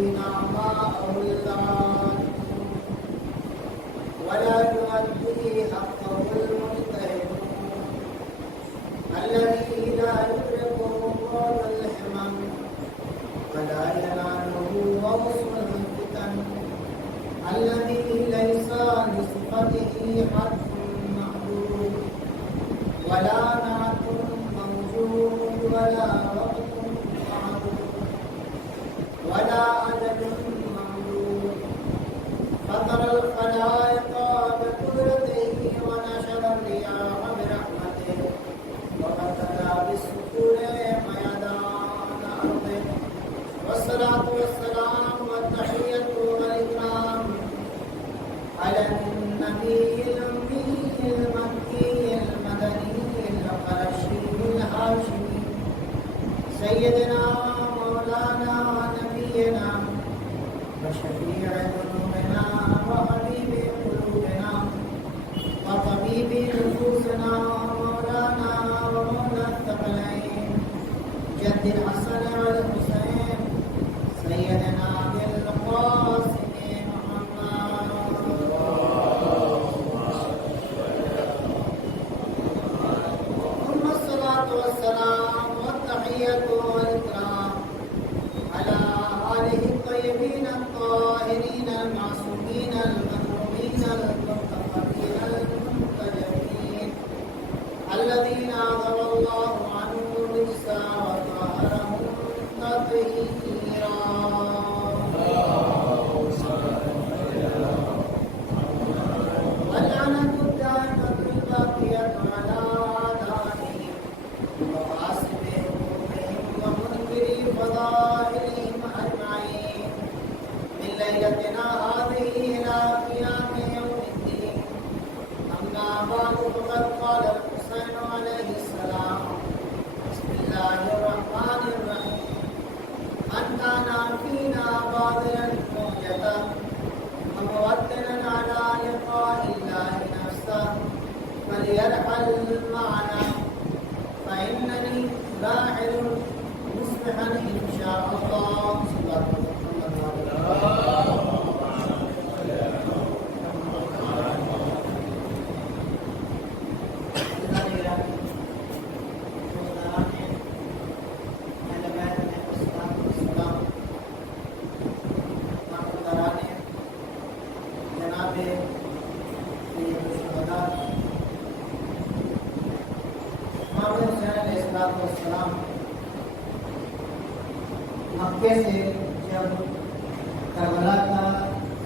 فينا معه الضالون ولا يؤدي حقه المجتهدون الذي لا يدركه قول الحمم ولا يناله وصف الفتن الذي ليس لصفته حد معدود ولا نعت موجود ولا وقت معدود ولا عدد ممدود فطر الخلائق بقدرته ونشر الرياح برحمته وقتل بالسكون ميدان أرضه والصلاة والسلام والتحية والإكرام على النبي الأمي المكي المدني القرشي الهاشمي سيدنا مولانا نبينا وشفيع ذنوبنا وحبيب قلوبنا وطبيب نفوسنا مولانا ومولى الثقلين جد الحسن والحسين سيدنا بالقاسم محمد ثم الصلاة والسلام والتحية والإكرام على آله الطيبين الطاهرين المعصومين المكرومين المنتخبين المنتجبين الذين عذب الله عنهم الرجس وطهرهم تطهيرا واللعنة الدائمة الباقية على أعدائهم وغاصب حقوقهم ومنكر فضائلهم أجمعين من ليلتنا هذه إلى قيام يوم الدين أما بعد فقد قال الحسين عليه السلام بسم الله الرحمن الرحيم من كان فينا باذلا مهجة وموطنا على لقاء الله نفسه فليرحل معنا فإنني راحل مصبحا إن شاء الله مکے سے جب کربلا کا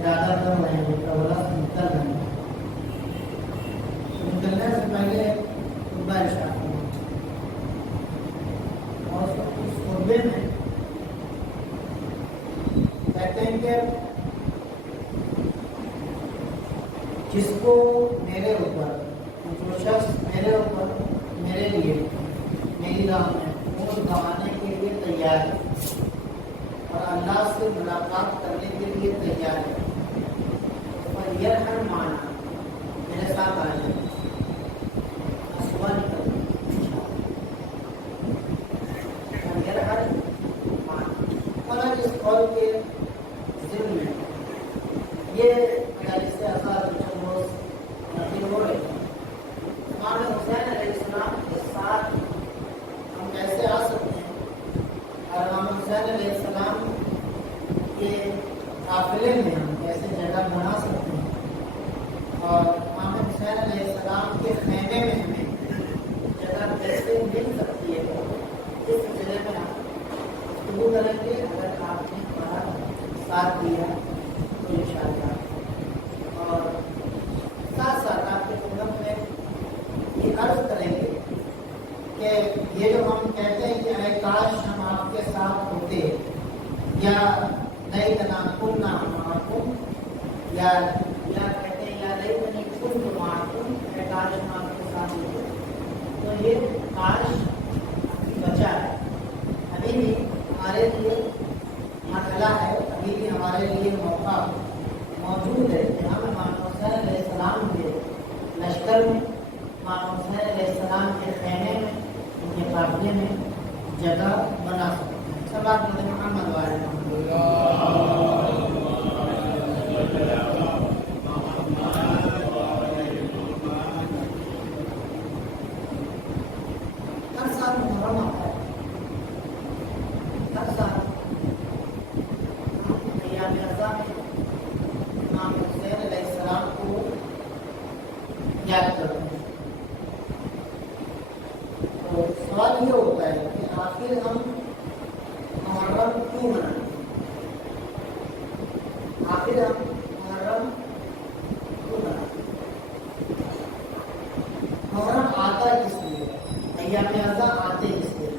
ارادہ کر رہے ہیں کربلا سے نکل رہے ہیں تو نکلنے سے پہلے خطبہ ارشاد کرنا اور اس خطبے میں کہتے ہیں کہ جس کو میرے اوپر جو شخص میرے اوپر میرے لیے میری راہ میں خون گنوانے کے لیے تیار ہے اور اللہ سے ملاقات کرنے کے لیے تیار ہے اور یہ ہر معنی میرے ساتھ آ جائے صبح نکل اور یہ ہر معنی اور اس قول کے ذمن میں یہ مجالس آزاد روز نقل ہو رہے امام حسین علیہ السلام کے ساتھ ہم کیسے آ سکتے ہیں اور امام حسین علیہ السلام کے قافلے میں ہم کیسے جگہ بنا سکتے ہیں اور امام حسین علیہ السلام کے خیمے میں ہمیں جگہ کیسے مل سکتی ہے اس سلسلے میں ہم گفتگو کریں گے اگر آپ نے ہمارا ساتھ دیا تو انشاءاللہ اور ساتھ ساتھ آپ کے خدمت میں یہ عرض کریں گے کہ یہ جو ہم کہتے ہیں کہ اے کاش ہم آپ کے ساتھ ہوتے یا نئی تناکم نہ معکم یا کہتے ہیں یا نئی تناکم تو معکم اے کاش ہم آپ کے ساتھ ہوتے تو یہ کاش بچا ہے ابھی بھی ہمارے لیے مرحلہ ہے ابھی بھی ہمارے لیے موقع موجود ہے کہ ہم امام حسین علیہ السلام کے لشکر میں امام حسین علیہ السلام کے خیمے میں ان کے قافلے میں جگہ بنا سکتے ہیں. محمد ایام ازاں میں امام حسین علیہ السلام کو یاد کرتے ہیں. تو سوال یہ ہوتا ہے کہ آخر ہم محرم کیوں مناتے ہیں؟ آخر ہم محرم کیوں مناتے ہیں؟ محرم آتا کس لیے؟ ایام ازاں آتے کس لیے؟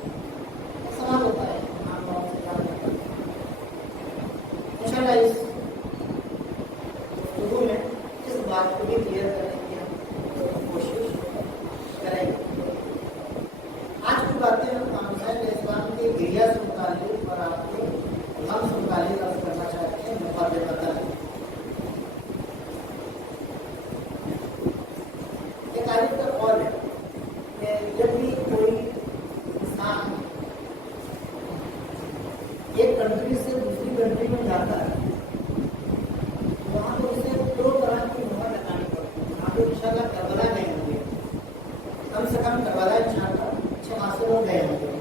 سوال ہوتا ہے. انشاءاللہ اس گفتگو میں اس بات کو بھی کلیئر کرنے کی ہم کوشش کریں گے. آج کی باتیں ہم امام حسین علیہ السلام کے گریہ سے متعلق اور آپ کے غم سے متعلق عرض کرنا چاہتے ہیں. مقدمہ ایک عالم کا قول ہے کہ جب بھی کوئی انسان ایک کنٹری سے دوسری کنٹری میں جاتا ہے وہاں تو اسے دو طرح کی مہر لگانی پڑتی ہے. آپ ان شاء اللہ کربلا گئے ہوں گے, کم سے کم کربلا ان شاء اللہ 6 ماہ سے لوگ گئے ہوں گے.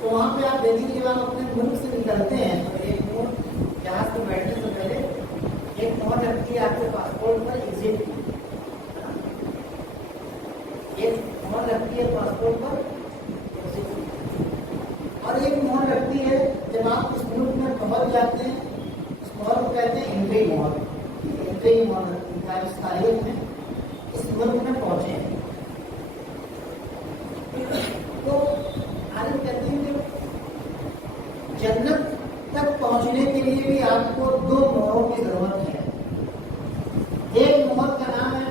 تو وہاں پہ آپ دیکھیں جب آپ اپنے ملک سے نکلتے ہیں تو ایک مہر جہاز پہ بیٹھنے سے پہلے ایک مہر لگتی ہے آپ کے پاسپورٹ پر ایگزٹ کی. ایک مہر لگتی ہے پاسپورٹ پر ایگزٹ کی, اور ایک مہر لگتی ہے جب آپ اس ملک میں پہنچ جاتے ہیں. اس مہر کو کہتے ہیں انٹری مہر. انٹری مہر لگتی ہے اس تاریخ میں اس ملک میں پہنچے ہیں. تو عالم کہتے ہیں کہ جنت تک پہنچنے کے لیے بھی آپ کو 2 مہروں کی ضرورت ہے. ایک مہر کا نام ہے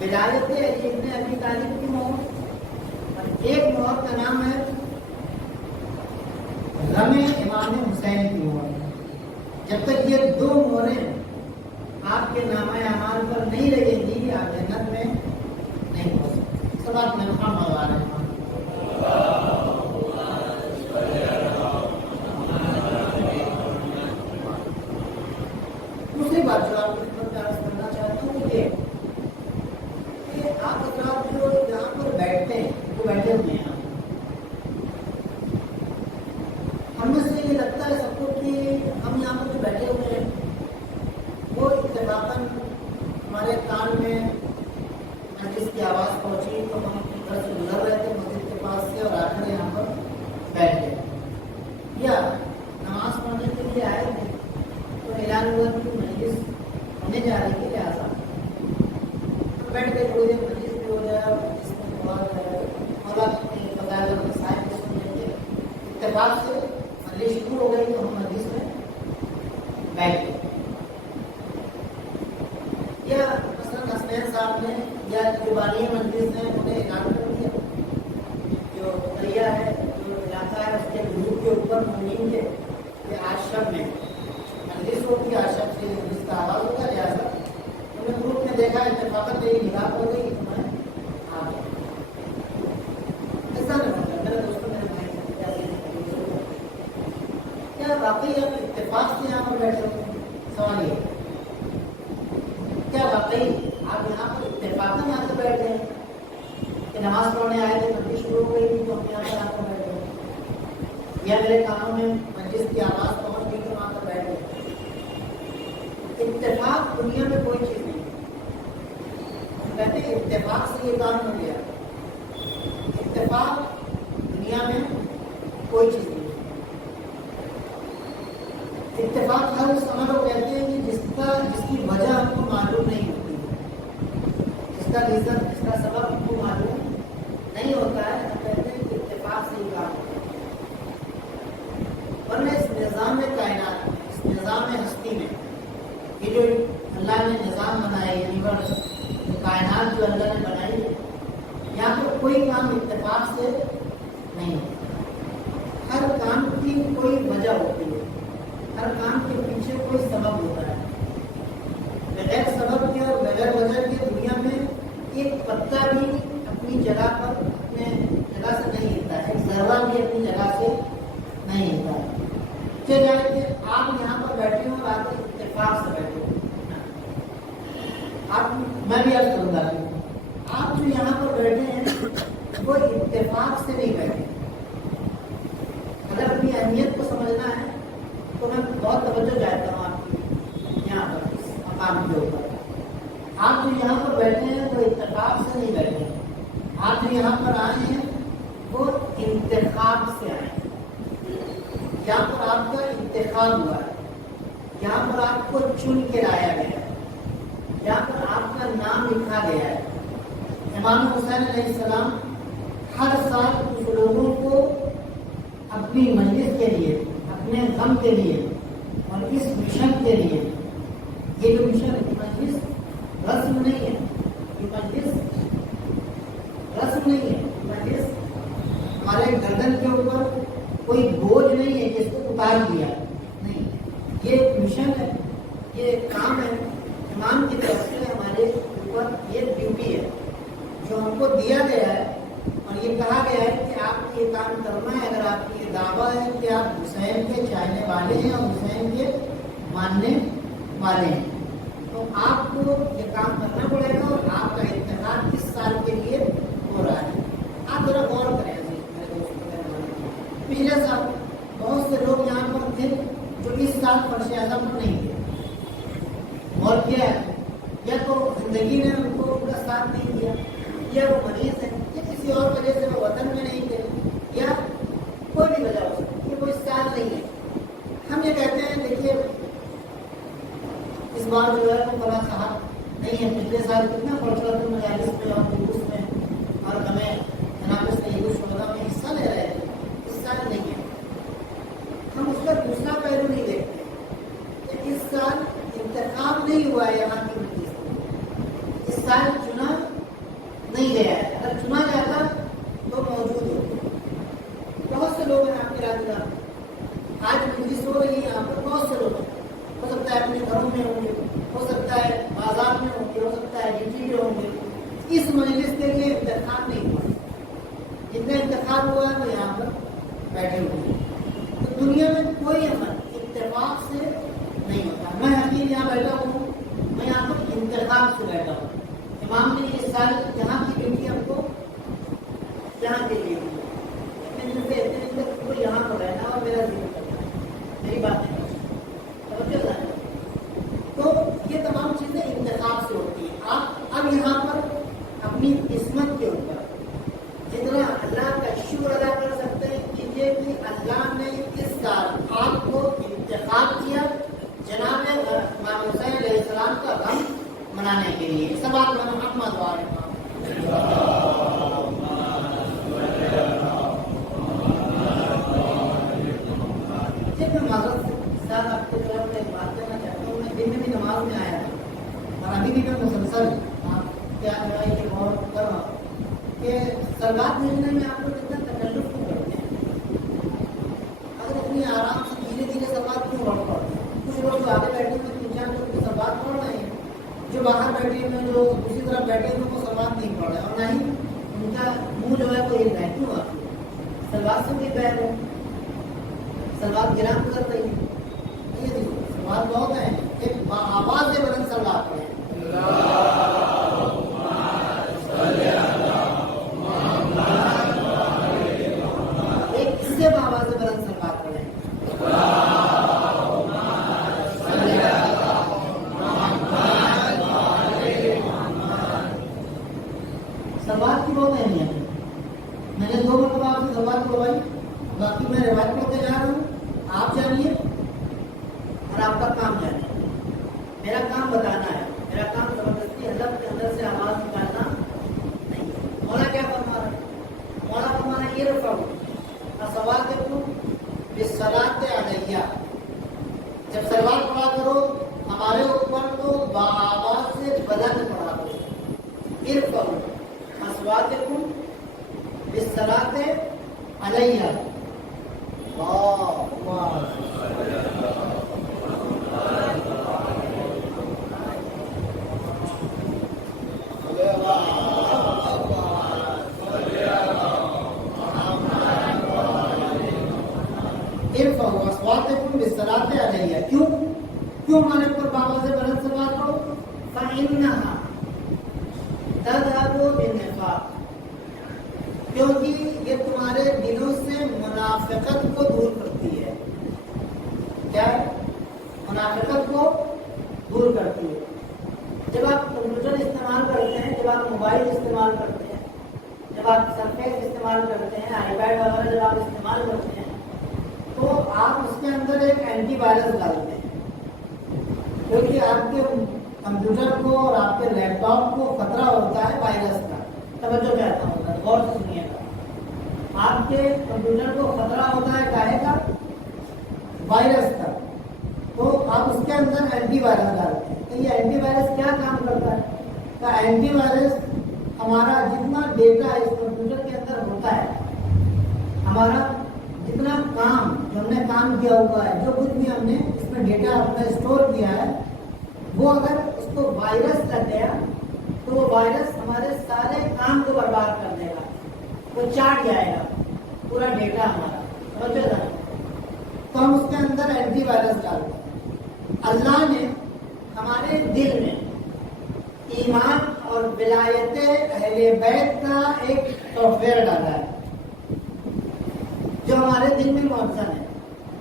ولایت علی ابن ابی طالب کی مہر, اور ایک مہر کا نام ہے غم امام حسین کی مہر. جب تک یہ 2 مہریں آپ کے نامہ اعمال پر نہیں لگیں گی آپ جنت میں نہیں پہنچ سکتے. سب آپ نے دوسری بات جو آپ کو عرض کرنا چاہتا ہوں یہ کہ آپ حضرات جو یہاں پر بیٹھتے ہیں وہ بیٹھے ہوئے ہیں. ہم میں سے یہ لگتا ہے سب کو کہ ہم یہاں پر جو بیٹھے ہوئے ہیں وہ اتفاقاً ہمارے کان میں جس کی آواز پہنچی تو ہم گھر سے گزر رہے تھے مسجد کے پاس سے اور آ کر یہاں پر بیٹھ گئے, یا نماز پڑھنے کے لیے آئے تھے تو اعلان ہوا کہ مجلس ہونے جا رہی ہے لہٰذا بیٹھ گئے. تھوڑی دیر مجلس بھی ہو جائے اور جس میں مولا کے فضائل اور مسائل کو سننے کے اتفاق سے مجلس شروع ہو گئی تو ہم مجلس میں بیٹھ گئے. یا مثلاً حسنین صاحب نے یا جو بانی مجلس نے انہوں نے اعلان کر دیا جو دریا ہے جو علاقہ ہے اس کے گروپ کے اوپر مہین کے کہ آج شب میں مجلس ہوتی ہے, آج شب سے جس کا آواز ہوگا لہٰذا انہوں نے گروپ میں دیکھا اتفاقت میری نگاہ ہو گئی تو میں آ گیا. ایسا نہیں ہوتا میرے دوستوں میرے بھائی کیا واقعی آپ اتفاق سے یہاں پر بیٹھے ہوتے ہیں؟ سوال یہ کیا واقعی آپ یہاں پر اتفاق یہاں سے بیٹھ گئے کہ نماز پڑھنے آئے تھے مجلس شروع ہو گئی تھی تو ہم یہاں پر آ کر بیٹھ گئے, یا میرے کانوں میں مجلس کی آواز پہنچ گئی تو وہاں پر بیٹھ گئے؟ اتفاق دنیا میں کوئی چیز نہیں. ہم کہتے ہیں اتفاق سے یہ کام ہو گیا. اتفاق دنیا میں کوئی چیز نہیں. اتفاق ہر اس عمل کو کہتے ہیں کہ جس کی وجہ ہم کو معلوم نہیں ہوتی ہے, جس کا ریزن جس کا سبب ہم کو معلوم نہیں ہوتا ہے. ہم کہتے ہیں کہ اتفاق سے یہ کام ہوتا ہے. ورنہ اس نظام کائنات میں اس نظام ہستی میں یہ جو اللہ نے نظام بنایا یونیورس کائنات جو اللہ نے بنائی ہے یہاں پر کوئی کام اتفاق سے نہیں ہوتا. ہر کام کی کوئی وجہ ہوتی ہے, ہر کام کے پیچھے کوئی سبب ہوتا ہے. بغیر سبب کے اور بغیر وجہ کے دنیا میں ایک پتا بھی اپنی جگہ پر اپنے جگہ سے نہیں ہلتا ہے, ایک ذرہ بھی اپنی جگہ سے نہیں ہلتا ہے. کہ جائے کہ آپ یہاں پر بیٹھے ہو اور آپ اتفاق سے بیٹھے ہو. آپ میں بھی عرض کروں گا آپ جو یہاں پر بیٹھے ہیں وہ اتفاق سے نہیں بیٹھے. اگر اپنی اہمیت کو سمجھنا ہے تو میں بہت توجہ چاہتا ہوں آپ کی یہاں پر اس مقام کے اوپر. آپ جو یہاں پر بیٹھے ہیں وہ اتفاق سے نہیں بیٹھے ہیں. آپ جو یہاں پر آئے ہیں وہ انتخاب سے آئے ہیں. یہاں پر آپ کا انتخاب ہوا ہے. یہاں پر آپ کو چن کے لایا گیا ہے. یہاں پر آپ کا نام لکھا گیا ہے. امام حسین علیہ السلام ہر سال کچھ لوگوں کو اپنی مجلس کے لیے، اپنے غم کے لیے اور اس مشن کے لیے، یہ جو مشن مجلس رسم نہیں ہے، یہ مجلس رسم نہیں ہے. مجلس ہمارے گردن کے اوپر کوئی بوجھ نہیں ہے جس کو اتار دیا نہیں. یہ ایک مشن ہے، یہ ایک کام ہے امام کی طرف سے ہمارے اوپر. یہ ڈیوٹی ہے جو ہم کو دیا گیا ہے اور یہ کہا گیا ہے کہ آپ کو یہ کام کرنا ہے. اگر آپ کی یہ دعویٰ ہے کہ آپ حسین کے چاہنے والے ہیں اور حسین کے ماننے والے ہیں تو آپ کو یہ کام کرنا پڑے گا. اور آپ کا انتخاب کس سال کے لیے ہو رہا ہے آپ ذرا غور کریں. پچھلے سال بہت سے لوگ یہاں پر تھے جو اس سال فرش اعظم پر نہیں تھے. اور کیا ہے، یا تو زندگی نے ان کو ان کا ساتھ نہیں دیا، یا وہ مریض ہے، یا کسی اور وجہ سے وہ وطن میں نہیں تھے، یا کوئی بھی وجہ ہو سکتی ہے، وہ اس سال نہیں ہے. ہم یہ کہتے ہیں دیکھیے اس بار جو ہے وہ بڑا صاحب نہیں ہے. پچھلے سال کتنا پڑھتا تھا مجالس میں اور دروس میں اور ہمیں جناب سید الشہداء میں حصہ لے رہے تھے. اس سال نہیں ہے. ہم اس کا دوسرا پہلو نہیں دیکھتے کہ اس سال انتخاب نہیں ہوا ہے یہاں کی مجلس. اس سال چنا نہیں گیا ہے. اگر چنا جاتا تو موجود ہوتے. بہت سے لوگ ہیں آپ کے راج میں آج مجلس ہو رہی ہے. یہاں پر بہت سے لوگ ہیں. ہو سکتا ہے اپنے گھروں میں ہوں گے، ہو سکتا ہے بازار میں ہوں گے، ہو سکتا ہے ڈیوٹی میں ہوں گے. اس مجلس کے لیے انتخاب نہیں ہوا. جتنا انتخاب ہوا ہے وہ یہاں پر بیٹھے ہوئے ہیں. تو دنیا میں کوئی عمل اتفاق سے نہیں ہوتا. میں حقیقت یہاں بیٹھا ہوں، میں یہاں پر انتخاب سے بیٹھا ہوں. امام نے اس سال یہاں کی ڈیوٹی ہم کو یہاں کے لیے اتنے دن سے اتنے دن تک کو یہاں پر رہنا اور میرا ذکر کرنا میری بات نہیں. تو یہ تمام چیزیں انتخاب سے ہوتی ہیں. آپ اب یہاں پر اپنی قسمت کے اوپر جتنا اللہ کا شکر ادا کر سکتے ہیں کیجیے کہ اللہ نے اس سال آپ کو انتخاب کیا جناب امام حسین علیہ السلام کا غم منانے کے لیے. سب آپ محمد آپ کو طرف ایک بات کرنا چاہتا ہوں. میں دن میں بھی نماز میں آیا اور ابھی بھی میں مسلسل کیا یہ غور کر رہا ہوں کہ سربات بھیجنے میں آپ کو کتنا تکلف کیوں کرتے ہیں. اگر اتنی آرام سے دھیرے دھیرے سربات کیوں پڑھ پڑتے ہیں. کچھ لوگ جو آگے بیٹھے ہوئے 3-4 لوگ سربات پڑھ رہے ہیں، جو باہر بیٹھے ہوئے جو دوسری طرف بیٹھے ہوئے وہ سربات نہیں پڑھ رہے اور نہ ہی ان کا منہ جو ہے وہ یہ بہ کیوں آتی ہے. سربات سے بھی بہ رہے سربات گرام گزر رہی ہے. سوال بہت ہیں. ایک آواز سے بلند سلوات پڑھیں. ایک اس سے آواز سے بلند سلوات پڑھیں. سلوات کی بہت اہمیت ہے. میں نے 2 مرتبہ آپ سے سلوات پڑھوائی. باقی میں روایت پڑھتے جا رہا ہوں. آپ جانیے اور آپ کا کام جانا ہے. میرا کام بتانا ہے. میرا کام زبردستی حلق کے اندر سے آواز نکالنا نہیں ہے. مولا کیا فرما رہا ہے؟ مولا فرما رہا ہے یہ رفع اور سوال دیکھو بالصلاۃ علیہ. جب سلوات پڑھا کرو ہمارے اوپر تو بآواز سے بلند پڑھا کرو. ارفع اصواتکم بالصلاۃ علیہ. کیوں ہمارے اوپر بابا سے بلند سوال کرو؟ فإنها تذهب بالنفاق. کیونکہ یہ تمہارے دلوں سے منافقت کو دور کرتی ہے. کیا منافقت کو دور کرتی ہے. جب آپ کمپیوٹر استعمال کرتے ہیں، جب آپ موبائل استعمال کرتے ہیں، جب آپ سرفیس استعمال کرتے ہیں، آئی پیڈ وغیرہ جب آپ استعمال کرتے ہیں، تو آپ اس کے اندر ایک اینٹی وائرس ڈالتے ہیں، کیونکہ آپ کے کمپیوٹر کو اور آپ کے لیپ ٹاپ کو خطرہ ہوتا ہے وائرس کا. توجہ چاہتا ہوں، غور سے سنیے گا. آپ کے کمپیوٹر کو خطرہ ہوتا ہے کاہے کا؟ وائرس کا. تو آپ اس کے اندر اینٹی وائرس ڈالتے ہیں. تو یہ اینٹی وائرس کیا کام کرتا ہے؟ تو اینٹی وائرس ہمارا جتنا ڈیٹا اس کمپیوٹر کے اندر ہوتا ہے، ہمارا جتنا کام جو ہم نے کام کیا ہوا ہے، جو کچھ بھی ہم نے اس میں ڈیٹا اپنا اسٹور کیا ہے، وہ اگر اس کو وائرس لگ گیا تو وہ وائرس ہمارے سارے کام کو برباد کر دے گا، وہ چاٹ جائے گا پورا ڈیٹا ہمارا. سمجھے نا؟ تو ہم اس کے اندر اینٹی وائرس ڈالتے ہیں. اللہ نے ہمارے دل میں ایمان اور ولایت اہل بیت کا ایک سافٹ ویئر ڈالا ہے جو ہمارے دل میں موجود ہے.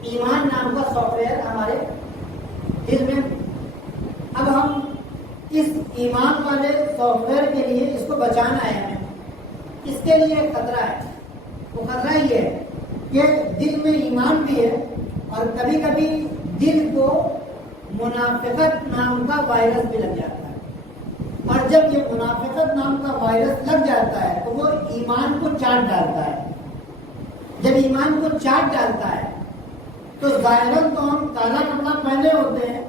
ایمان نام کا سافٹ ویئر ہمارے دل میں. اب ہم اس ایمان والے سافٹ ویئر کے لیے اس کو بچانا ہے ہمیں. اس کے لیے ایک خطرہ ہے. وہ خطرہ یہ ہے کہ دل میں ایمان بھی ہے اور کبھی کبھی دل کو منافقت نام کا وائرس بھی لگ جاتا ہے. اور جب یہ منافقت نام کا وائرس لگ جاتا ہے تو وہ ایمان کو چاٹ ڈالتا ہے. جب ایمان کو چاٹ ڈالتا ہے تو ظاہراً تو ہم کالا کپڑا پہنے ہوتے ہیں،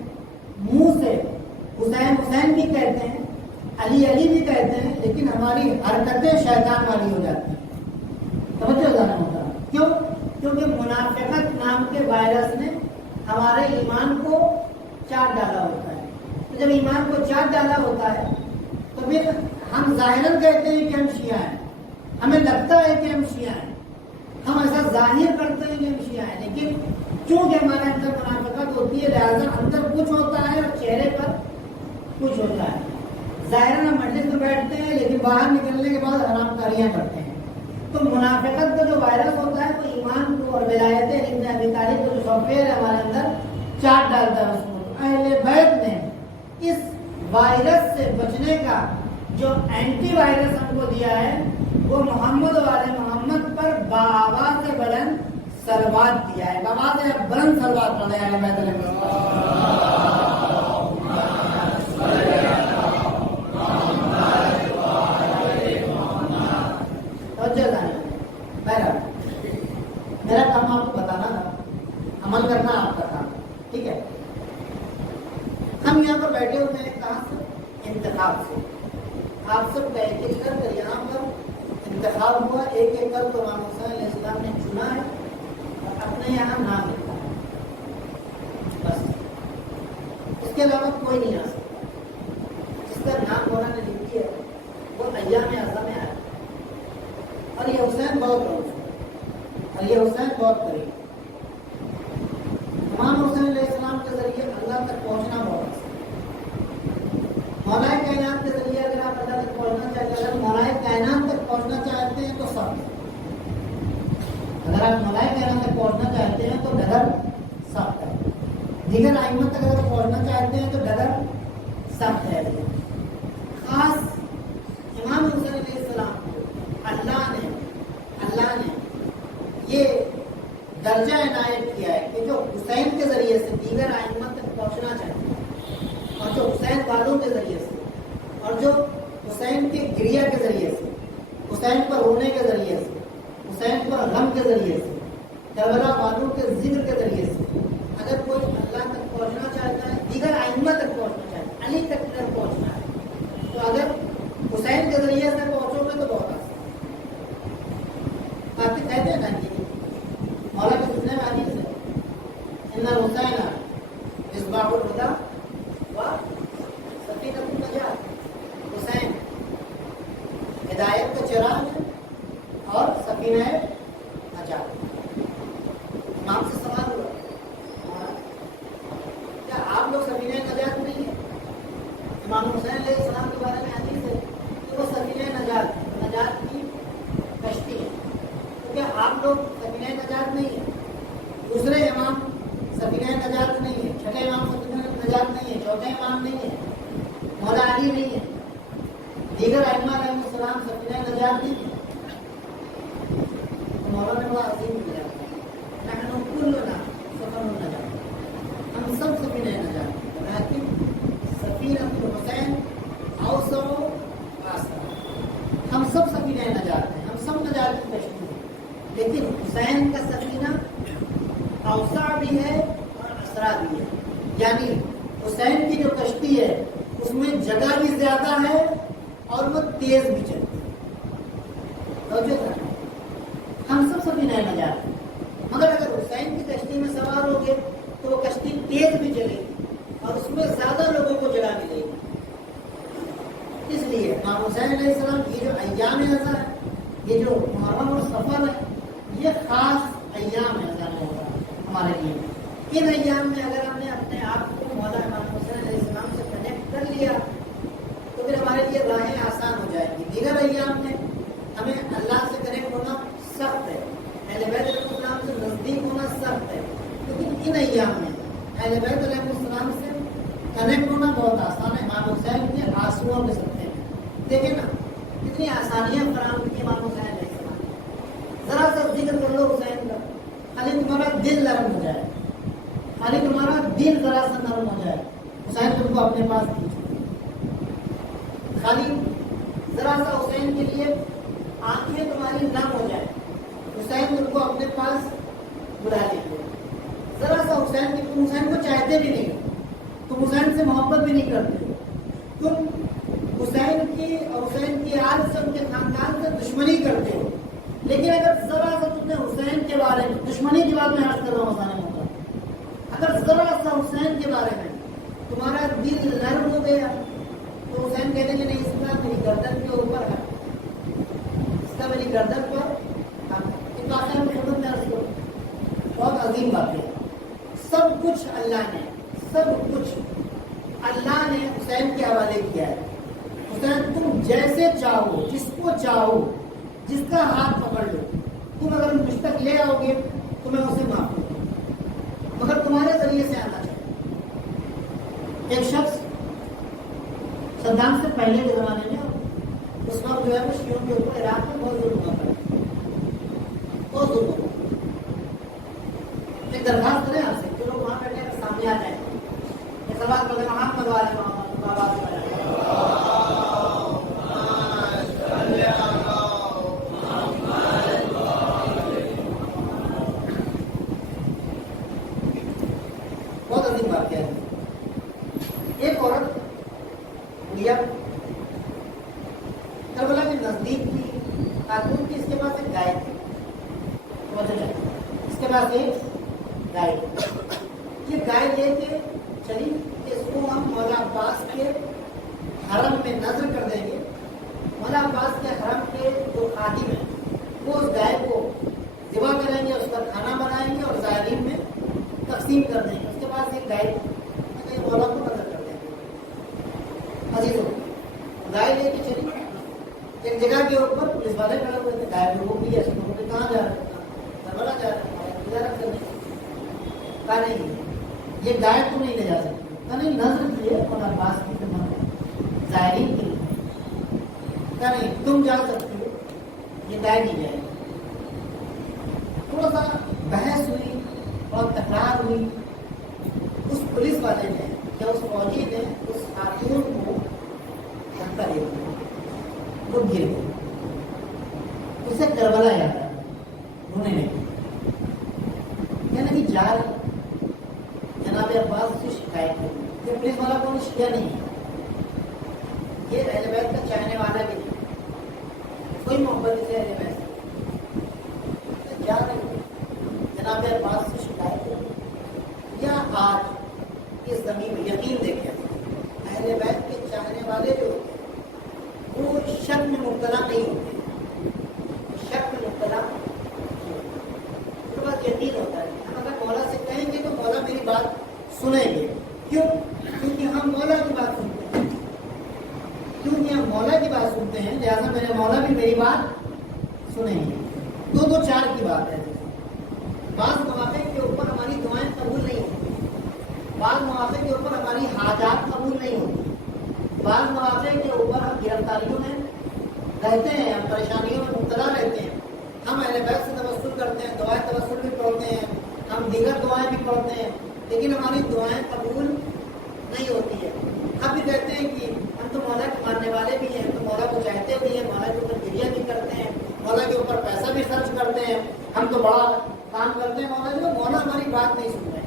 منہ سے حسین حسین بھی کہتے ہیں، علی علی بھی کہتے ہیں، لیکن ہماری حرکتیں شیطان والی ہو جاتی ہیں. توجہ جانا ہوتا ہے. کیوں؟ کیونکہ منافقت نام کے وائرس نے ہمارے ایمان کو چاٹ ڈالا ہوتا ہے. تو جب ایمان کو چاٹ ڈالا ہوتا ہے تو پھر ہم ظاہراً کہتے ہیں کہ ہم شیعہ ہیں، ہمیں لگتا ہے کہ ہم شیعہ ہیں، ہم ایسا ظاہر کرتے ہیں کہ ہم شیعہ ہیں، لیکن چونکہ ہمارے اندر منافقت ہوتی ہے لہٰذا اندر کچھ ہوتا ہے اور چہرے پر کچھ ہوتا ہے. ظاہراً ہم مجلس میں بیٹھتے ہیں لیکن باہر نکلنے کے بعد حرام کاریاں کرتے ہیں. تو منافقت کا جو وائرس ہوتا ہے وہ ایمان کو اور ولایت ابن ابی طالب کا جو سافٹ ویئر ہے ہمارے اندر چاٹ ڈالتا ہے. اس کو اہل بیت نے اس وائرس سے بچنے کا جو اینٹی وائرس ہم کو دیا ہے وہ محمد والے محمد پر بآواز بلند صلوات دیا ہے. بآواز بلند صلوات پڑھا ہے. میرا کام آپ کو بتانا تھا، عمل کرنا آپ کا کام. ٹھیک ہے؟ ہم یہاں پر بیٹھے ہوئے ہیں کہاں سے؟ انتخاب سے. آپ سب کا ایک ایک کر یہاں پر انتخاب ہوا. ایک ایک کر تو امام حسین علیہ السلام نے چنا ہے اور اپنے یہاں نام لکھا ہے. بس اس کے علاوہ کوئی نہیں آ سکتا. جس کا نام مولانا نے لکھی ہے وہ ایام اعظم میں آیا. اور یہ حسین بہت روز ہے اور یہ حسین بہت قریب. امام حسین علیہ السلام کے ذریعے اللہ تک پہنچنا بہت آسان. مولا کائنات کے ذریعے اگر آپ اللہ تک پہنچنا چاہتے ہیں، اگر مولا کائنات تک پہنچنا چاہتے ہیں تو سخت ہے. اگر آپ مولا کائنات تک پہنچنا چاہتے ہیں تو ڈگر سخت ہے. دیگر ائمہ تک اگر پہنچنا چاہتے ہیں تو ڈگر سخت ہے. خاص امام حسین علیہ السلام کو اللہ نے یہ درجہ عنایت کیا ہے کہ جو حسین کے ذریعے سے دیگر ائمہ تک پہنچنا چاہتے ہیں اور جو حسین والوں کے ذریعے سے اور جو حسین کے گریہ کے ذریعے سے، حسین پر رونے کے ذریعے سے، حسین پر غم کے ذریعے سے، کربلا والوں کے ذکر کے ذریعے سے اگر کوئی اللہ تک پہنچنا چاہتا ہے، دیگر ائمہ تک پہنچنا چاہتا ہے، علی تک پہنچنا ہے، تو اگر حسین کے ذریعے سے پہنچو گے تو بہت آسان. آپ کہتے ہیں نا کہ مولا کے سننے میں حدیث ہے، ان الحسین مصباح الہدی و سفینۃ النجات. حسین ہدایت کا چراغ ہے اور سفینہ نجات. امام سے سوال ہوا کیا آپ لوگ سفینہ نجات نہیں ہیں؟ امام حسین علیہ السلام کے بارے میں حدیث ہے کہ وہ سفینہ نجات کی کشتی ہے. تو کیا آپ لوگ سفینہ نجات نہیں ہیں؟ دوسرے امام سفینہ نجات نہیں ہے، چھٹے امام السلام نہیں ہے, مولا علی نہیں ہے, دیگر ائمہ علیہ السلام سفینہ نجات نہیں ہے. تو مولا نے بڑا عظیم کیا, نحن کلنا سفن النجات, ہم سب سفینہ نجات ہیں, لیکن سفینہ الحسین اوسع واسع, ہم سب سفینہ نجات ہیں, ہم سب نجات کی کشتی ہیں, لیکن حسین کا سفینہ اوسع بھی ہے اور اسرع بھی ہے. یعنی حسین کی جو کشتی ہے اس میں جگہ بھی زیادہ ہے اور وہ تیز بھی چلتی ہے. ہم سب سفینہ نجات ہیں, مگر اگر حسین کی کشتی میں سوار ہو گے تو وہ کشتی تیز بھی چلے گی اور اس میں زیادہ لوگوں کو جگہ ملے گی. اس لیے امام حسین علیہ السلام یہ جو ایام ازا ہے, یہ جو محرم اور سفر ہے, یہ خاص ایام ازا ہوگا ہمارے لیے. ان ایام میں اگر ہم نے اپنے آپ کو مولا امام حسین علیہ السلام سے کنیکٹ کر لیا تو پھر ہمارے لیے راہیں آسان ہو جائیں گی. دیگر ایام میں ہمیں اللہ سے کنیکٹ ہونا سخت ہے, اہل بیت علیہ السلام سے نزدیک ہونا سخت ہے, لیکن ان ایام میں اہل بیت علیہ السلام سے کنیکٹ ہونا بہت آسان ہے. امام حسین کے آنسوؤں کے سکتے ہیں, دیکھیں نا کتنی آسانیاں فراہم کی امام حسین علیہ السلام. ذرا سا ذکر کر لو حسین کا, خالی تمہارا دل نرم ہو جائے, خالی تمہارا دل ذرا سا نرم ہو جائے, حسین تم کو اپنے پاس کھینچ, خالی ذرا سا حسین کے لیے آنکھیں تمہاری نم ہو جائے, حسین تم کو اپنے پاس بلا لیجیے. ذرا سا حسین کی, تم حسین کو چاہتے بھی نہیں, تم حسین سے محبت بھی نہیں کرتے, تم حسین کی اور حسین کی آل سے, ان کے خاندان سے دشمنی کرتے ہو, لیکن اگر ذرا سا تم نے حسین کے بارے میں, دشمنی کی بات میں عرض کر رہا ہوں حسین ہوتا, اگر ذرا سا حسین کے بارے میں تمہارا دل نرم ہو گیا تو حسین کہنے کے نہیں, اس کا میری گردن کے اوپر ہے, اس کا میری گردن پر واقعہ میں خدمت میں عرض کروں, بہت عظیم بات ہے. سب کچھ اللہ نے, سب کچھ اللہ نے حسین کے حوالے کیا ہے. حسین تم جیسے چاہو, جس کو چاہو, جس کا ہاتھ پکڑ لو, تم اگر مجھ تک لے آؤ گے تو میں اسے معاف کروں گا, مگر تمہارے ذریعے سے آنا چاہیے. ایک شخص صدام سے پہلے کے زمانے میں, اس وقت جو ہے وہ شیعوں کے اوپر عراق میں بہت ظلم ہوا کرتا, بہت ظلم ہوا. ایک درخواست کریں آپ سے, جو لوگ وہاں بیٹھے ہیں سامنے آ جائیں, یہ سوال کرتے ہیں ہاتھ منگوا رہے ہیں بابا سے بڑھا کربلا کے نزدیک کی خاتون کی, اس کے پاس ایک گائے تھی, اس کے پاس ایک گائے تھی. یہ گائے لے کے چلی کہ اس کو ہم مولا عباس کے حرم میں نظر کر دیں گے. مولا عباس کے حرم کے جو خادم ہیں وہ اس گائے کو ذبح کریں گے, اس کا کھانا بنائیں گے اور زائرین میں تقسیم کر دیں گے. اس کے پاس ایک گائے تھی, مولا کو نظر کر دیں گے. عزیزوں, گائے لے کے چلی, ایک جگہ کے اوپر پولیس والے کھڑے ہوئے تھے, گائے کو روک لیا. کہاں جا رہے ہیں, کربلا جا رہے ہیں, تجارت کرنے. کہا نہیں, یہ گائے کو نہیں لے جا سکتی. کہا نہیں, نظر کیے اور عباس کی خدمت ہے, زائرین کے لیے. کہا نہیں, تم جا سکتی ہو, یہ گائے نہیں جائے. تھوڑا سا بحث ہوئی اور تکرار ہوئی. اس پولیس والے نے یا اس فوجی نے اس خاتون کو دھکا دے دیا, وہ گر گئی. اسے کربلا یاد آیا, رونے لگی, کہنے لگی جا رہی جناب عباس سے شکایت کری. یہ پولیس والا کوئی شیعہ نہیں ہے, یہ اہل بیت کا چاہنے والا بھی نہیں, کوئی محبت اسے اہل بیت سے. جا رہی جناب عباس سے شکایت کری. یا آج اس زمین میں یقین دیکھیں, اہل بیت کے چاہنے والے جو ہوتے ہیں وہ شک میں مبتلا نہیں ہوتے, شک میں مبتلا ان کے پاس یقین ہوتا ہے. ہم اگر مولا سے کہیں گے تو مولا میری بات سنیں گے. کیوں؟ کیونکہ ہم مولا کی بات سنتے ہیں, کیونکہ ہم مولا کی بات سنتے ہیں, لہٰذا میرے مولا بھی میری بات سنیں گے. 2-2-4 کی بات ہے. بعض مواقع کے اوپر ہماری دعائیں قبول نہیں ہوتی, بعض مواقع کے اوپر ہماری حاجات قبول نہیں ہوتی، بعض مواقع کے اوپر ہم گرفتاریوں میں رہتے ہیں، ہم پریشانیوں میں مبتلا رہتے ہیں، ہم اہل بیت سے توسل کرتے ہیں، دعائیں توسل بھی پڑھتے ہیں، ہم دیگر دعائیں بھی پڑھتے ہیں، لیکن ہماری دعائیں قبول نہیں ہوتی ہے۔ ہم بھی کہتے ہیں کہ ہم تو مولا کے ماننے والے بھی ہیں، ہم تو مولا کو چاہتے بھی ہیں، مولا کے اوپر گریہ بھی کرتے ہیں، مولا کے اوپر پیسہ بھی خرچ کرتے ہیں، ہم تو بڑا کام کرتے ہیں، مولا ہماری بات نہیں سن رہے۔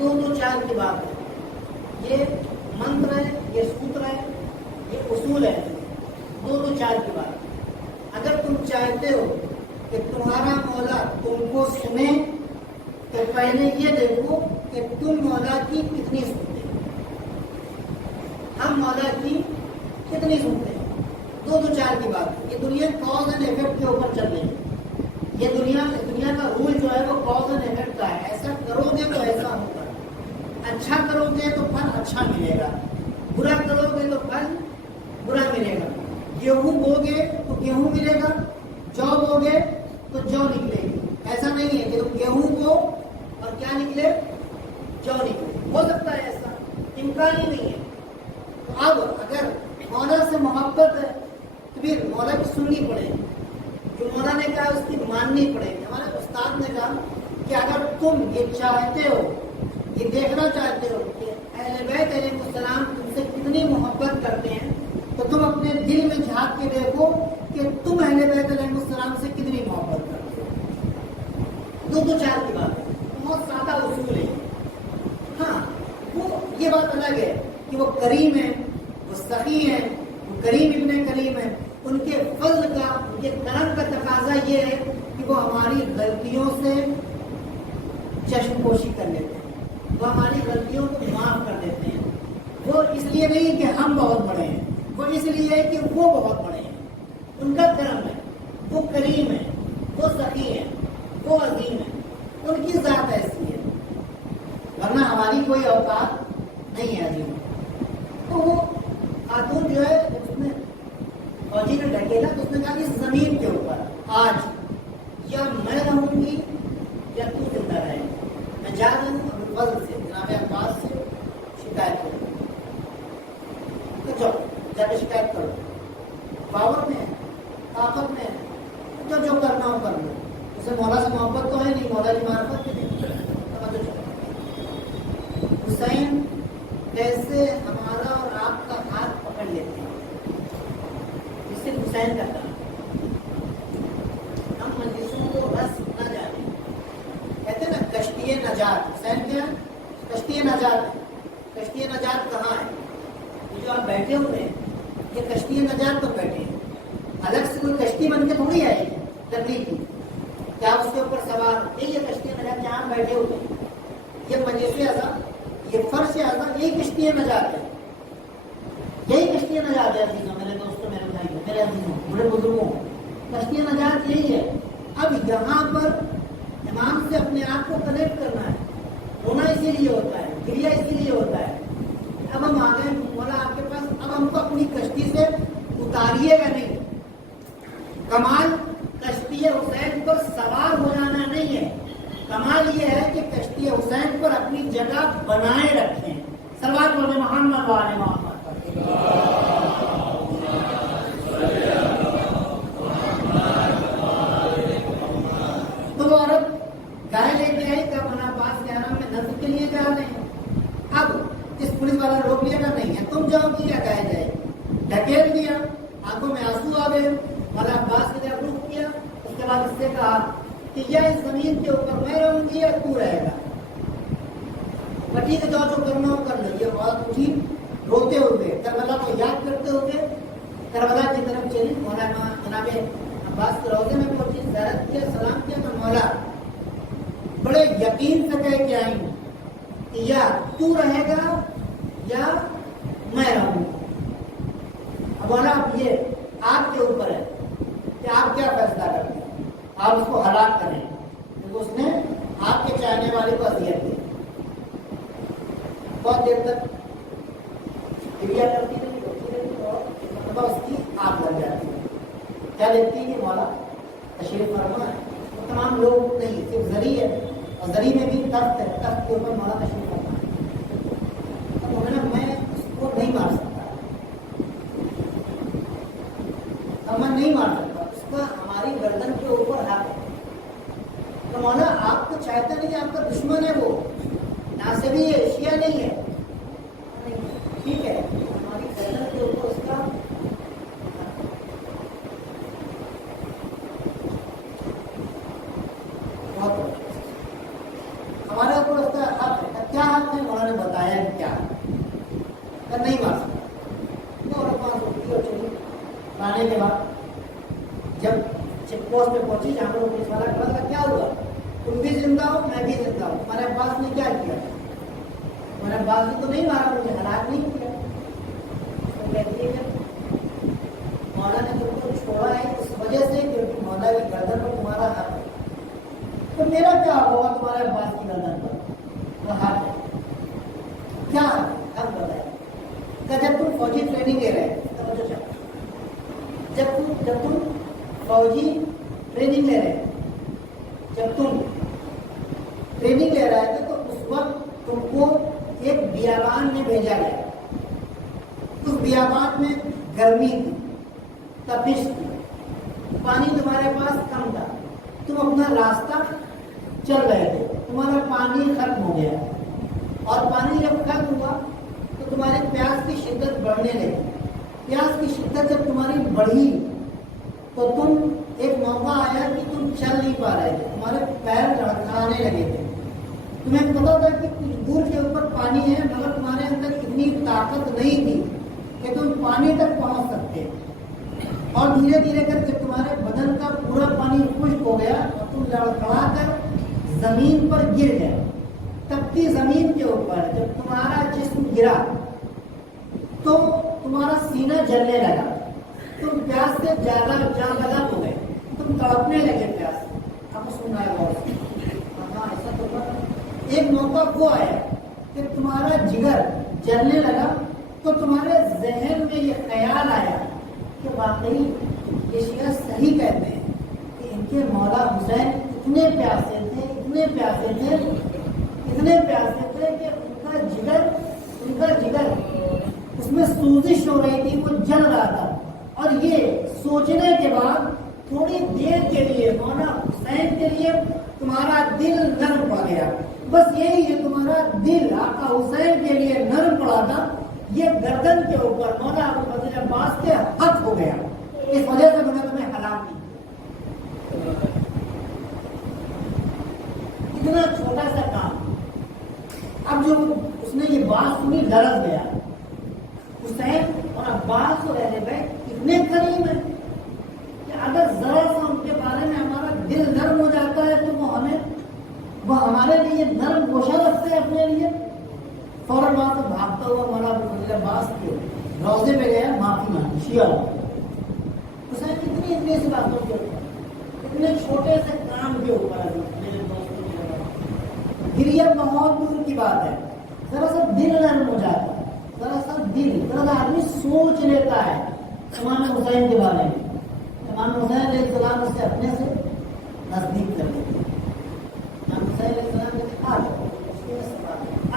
دو چار کی بات ہے، یہ منتر ہے، یہ سوتر ہے، یہ اصول ہے، دو چار کی بات۔ اگر تم چاہتے ہو کہ تمہارا مولا تم کو سنے تو پہلے یہ دیکھو کہ تم مولا کی کتنی سنتے ہو، ہم مولا کی کتنی سنتے ہیں۔ دو چار کی بات، یہ دنیا کاز اینڈ ایفیکٹ کے اوپر چل رہی ہے، یہ دنیا کا رول جو ہے وہ کاز اینڈ ایفیکٹ کا ہے، ایسا کرو گے تو ایسا ہوگا، اچھا کرو گے تو پھل اچھا ملے گا، برا کرو گے تو پھل برا ملے گا، گیہوں بوگے تو گیہوں ملے گا، جو بوگے تو جو نکلے گی۔ ایسا نہیں ہے کہ تم گیہوں بو اور کیا نکلے، جو نکلے، ہو سکتا ہے ایسا، امکان ہی نہیں ہے۔ تو اب اگر مولا سے محبت ہے تو پھر مولا کی سننی پڑے گی، جو مولا نے کہا اس کی ماننی پڑے گی۔ ہمارے استاد نے کہا کہ اگر تم یہ چاہتے ہو، یہ دیکھنا چاہتے ہو کہ اہل بیت علیہ السلام تم سے کتنی محبت کرتے ہیں، تو تم اپنے دل میں جھانک کے دیکھو کہ تم اہل بیت علیہ السلام سے کتنی محبت کرتے ہو۔ دو چار کی بات ہے، بہت سادہ اصول ہے۔ ہاں، وہ یہ بات الگ ہے کہ وہ کریم ہیں، وہ سخی ہیں، وہ کریم ابن کریم ہیں، ان کے فضل کا، ان کے کرم کا تقاضا یہ ہے کہ وہ ہماری غلطیوں سے چشم پوشی کر لیتے ہیں، وہ ہماری غلطیوں کو معاف کر دیتے ہیں۔ وہ اس لیے نہیں کہ ہم بہت بڑے ہیں، وہ اس لیے ہے کہ وہ بہت بڑے ہیں، ان کا کرم ہے، وہ کریم ہے، وہ سخی ہے، وہ عظیم ہے، ان کی ذات ایسی ہے، ورنہ ہماری کوئی اوقات نہیں ہے عظیم۔ تو وہ خاتون جو ہے، اس نے فوجی نے ڈھکیلا تو اس نے کہا کہ اس زمین کے اوپر آج یا میں رہوں گی یا تو زندہ رہے گا، میں جا رہا ہوں ابو الفضل سے، جناب عباس سے شکایت کروں، تو جاؤ جا کے شکایت کرو، پاور میں ہے، طاقت میں ہے، جو کرنا ہو کر لو، اسے مولا سے محبت تو ہے نہیں، مولا کی معرفت بھی نہیں۔ حسین کیسے ہمارا اور آپ کا ہاتھ پکڑ لیتے ہیں، اس سے حسین کا کام، ہم مجلسوں کو رس نہ جانے، کہتے ہیں نا کشتی نجات، حسین کیا کشتی نجات ہے۔ کشتی نجات کہاں ہے؟ یہ جو آپ بیٹھے ہوئے ہیں، یہ کشتی نجات تو بیٹھے ہیں، الگ سے کوئی کشتی بن کے تھوڑی آئے گی لکڑی کی، کیا اس کے اوپر سوار ہوتے؟ یہ کشتی نجات جہاں بیٹھے ہوتے ہیں، یہ مجلس اعظم، یہ فرش اعظم، یہی کشتی نجات ہے، یہی کشتی نجات ہے۔ عزیزوں، میرے دوستوں، میرے بھائیوں، میرے عزیزوں، بڑے بزرگوں، کشتی نجات یہی ہے۔ اب یہاں پر امام سے اپنے آپ کو کنیکٹ کرنا ہے، رونا اسی لیے ہوتا ہے، گریہ اسی لیے ہوتا ہے۔ اب ہم آ گئے مولا آپ کے پاس، اب ہم کو اپنی کشتی سے اتاریے گا نہیں۔ کمال کشتی حسین پر سوار ہو جانا نہیں ہے، کمال یہ ہے کہ کشتی حسین پر اپنی جگہ بنائے رکھیں۔ صلوات پڑھیں محمد وعلى محمد۔ تو وہ عورت گائے لے کے آئی، کب ہمارا پاس کے حرم میں نظر کے لیے جا رہے ہیں۔ اب اس پولیس والا روک لیا گا نہیں ہے، تم جاؤ گی یا گائے جائے، ڈھکیل دیا، آنکھوں میں آنسو آ گئے، والا عباس نے جب روک کیا، اس کے بعد اس سے کہا کہ یا اس زمین کے اوپر میں رہوں گی یا تو رہے گا، ٹھیک ہے جو کرنا ہو کر لو۔ یہ عورت اٹھی روتے ہوئے، کربلا کو یاد کرتے ہوئے کربلا کی طرف چلی، مولانا جناب عباس کے روضے میں پہنچی، زیارت کیا، سلام کیا، تو مولا بڑے یقین سے کہہ کے آئی کہ یا تو رہے گا یا میں رہوں گا۔ اب مولا اب یہ آپ کے اوپر ہے کہ آپ کیا فیصلہ کرتے ہیں، آپ اس کو ہلاک کریں، کیونکہ اس نے آپ کے چاہنے والے کو اذیت دی۔ بہت دیر تک کریا کرتی رہی اور اس کی آگ لگ جاتی ہے۔ کیا دیکھتی ہے کہ مولا تشریف فرما ہے، وہ تمام لوگ نہیں، صرف ذریعہ ہے، اور زری میں بھی تخت ہے، تخت کے اوپر مولا تشریف کرنا ہے، تو مولانا میں اس کو نہیں مار سکتا، اب میں نہیں مار سکتا، اس کا ہماری گردن کے اوپر حق ہے. تو مولا آپ تو چاہتا نہیں، آپ کا دشمن ہے، وہ ناصبی ہے، شیعہ نہیں ہے، ٹھیک ہے، ہماری گردن کے اوپر اس کا ہمارے اوپر اس کا حق ہے. کیا حق ہے؟ مولانا نے بتایا کہ کیا نہیں مار سکتا. اور چلی لانے کے بعد جب چیک پوسٹ پہ پہنچی جہاں پر پولیس والا کھڑا تھا، کیا ہوا؟ تم بھی زندہ ہو، میں بھی زندہ ہوں، تمہارے عباس نے کیا کیا؟ تمہارے عباس نے تو نہیں مارا، مجھے ہلاک نہیں کیا. تو کہتی ہے کہ مولا نے تم کو چھوڑا ہے اس وجہ سے کیونکہ مولا کی گردن پر تمہارا حق ہے. تو میرا کیا ہوگا تمہارے عباس کی گردن پر؟ وہ حق ہے. کیا حق بتایا کہ جب تم فوجی ٹریننگ لے رہے جب تم فوجی ٹریننگ لے رہے جب تم ٹریننگ لے رہے تھے تو اس وقت تم کو ایک بیابان میں بھیجا گیا. اس بیابان میں گرمی تھی، تپش تھی، پانی تمہارے پاس کم تھا، تم اپنا راستہ چل رہے تھے، تمہارا پانی ختم ہو گیا، اور پانی جب ختم ہوا تو تمہارے پیاس کی شدت بڑھنے لگی. پیاس کی شدت جب تمہاری بڑھی تو تم ایک موقع آیا کہ تم چل نہیں پا رہے تھے، تمہارے پیر لڑکھڑانے لگے تھے. تمہیں پتا تھا کہ کچھ دور کے اوپر پانی ہے، مگر تمہارے اندر اتنی طاقت نہیں تھی کہ تم پانی تک پہنچ سکتے. اور دھیرے دھیرے کر کے تمہارے بدن کا پورا پانی خشک ہو گیا اور تم لڑکھڑا کر زمین پر گر گئے. تپتی زمین کے اوپر جب تمہارا جسم گرا تو تمہارا سینہ جلنے لگا، تم پیاس سے زیادہ جاں بلب ہو گئے، تم تڑپنے لگے پیاس سے. اب سننا ہے غور سے. ہاں ایسا تو ایک موقع وہ آیا کہ تمہارا جگر جلنے لگا تو تمہارے ذہن میں یہ خیال آیا کہ واقعی یہ شیعہ صحیح کہتے ہیں کہ ان کے مولا حسین اتنے پیاسے تھے، اتنے پیاسے تھے، اتنے پیاسے تھے کہ ان کا جگر اس میں سوزش ہو رہی تھی، وہ جل رہا تھا. اور یہ سوچنے کے بعد تھوڑی دیر کے لیے مولا حسین کے لیے تمہارا دل نرم پڑ گیا. بس یہی ہے، تمہارا دل آقا حسین کے لیے نرم پڑا تھا، یہ گردن کے اوپر مولا ابو فضل عباس کے حق ہو گیا. اس وجہ سے میں نے تمہیں ہلاک کی. اتنا چھوٹا سا کام. اب جو اس نے یہ بات سنی لرز گیا. حسین اور عباس کو رہنے پہ اتنے قریب ہیں کہ اگر ذرا سا ان کے بارے میں ہمارا دل نرم ہو جاتا ہے تو وہ ہمارے لیے نرم گوشہ رکھتے ہیں اپنے لیے. فوراً وہاں سے بھاگتا ہوا مولا ابو فضل عباس کے روضے پہ گیا معافی مانگی. شیعہ حسین کتنی اتنی سی باتوں کے اوپر، اتنے چھوٹے سے کام کے اوپر میرے دوستوں، پھر یہ بہت دور کی بات ہے. ذرا سا دل نرم ہو جاتا ہے، ذرا سا آدمی سوچ لیتا ہے امام حسین کے بارے میں. امام حسین علیہ السلام اسے اپنے سے نزدیک کر لیتے. امام حسین علیہ السلام کہتے آ جاؤ،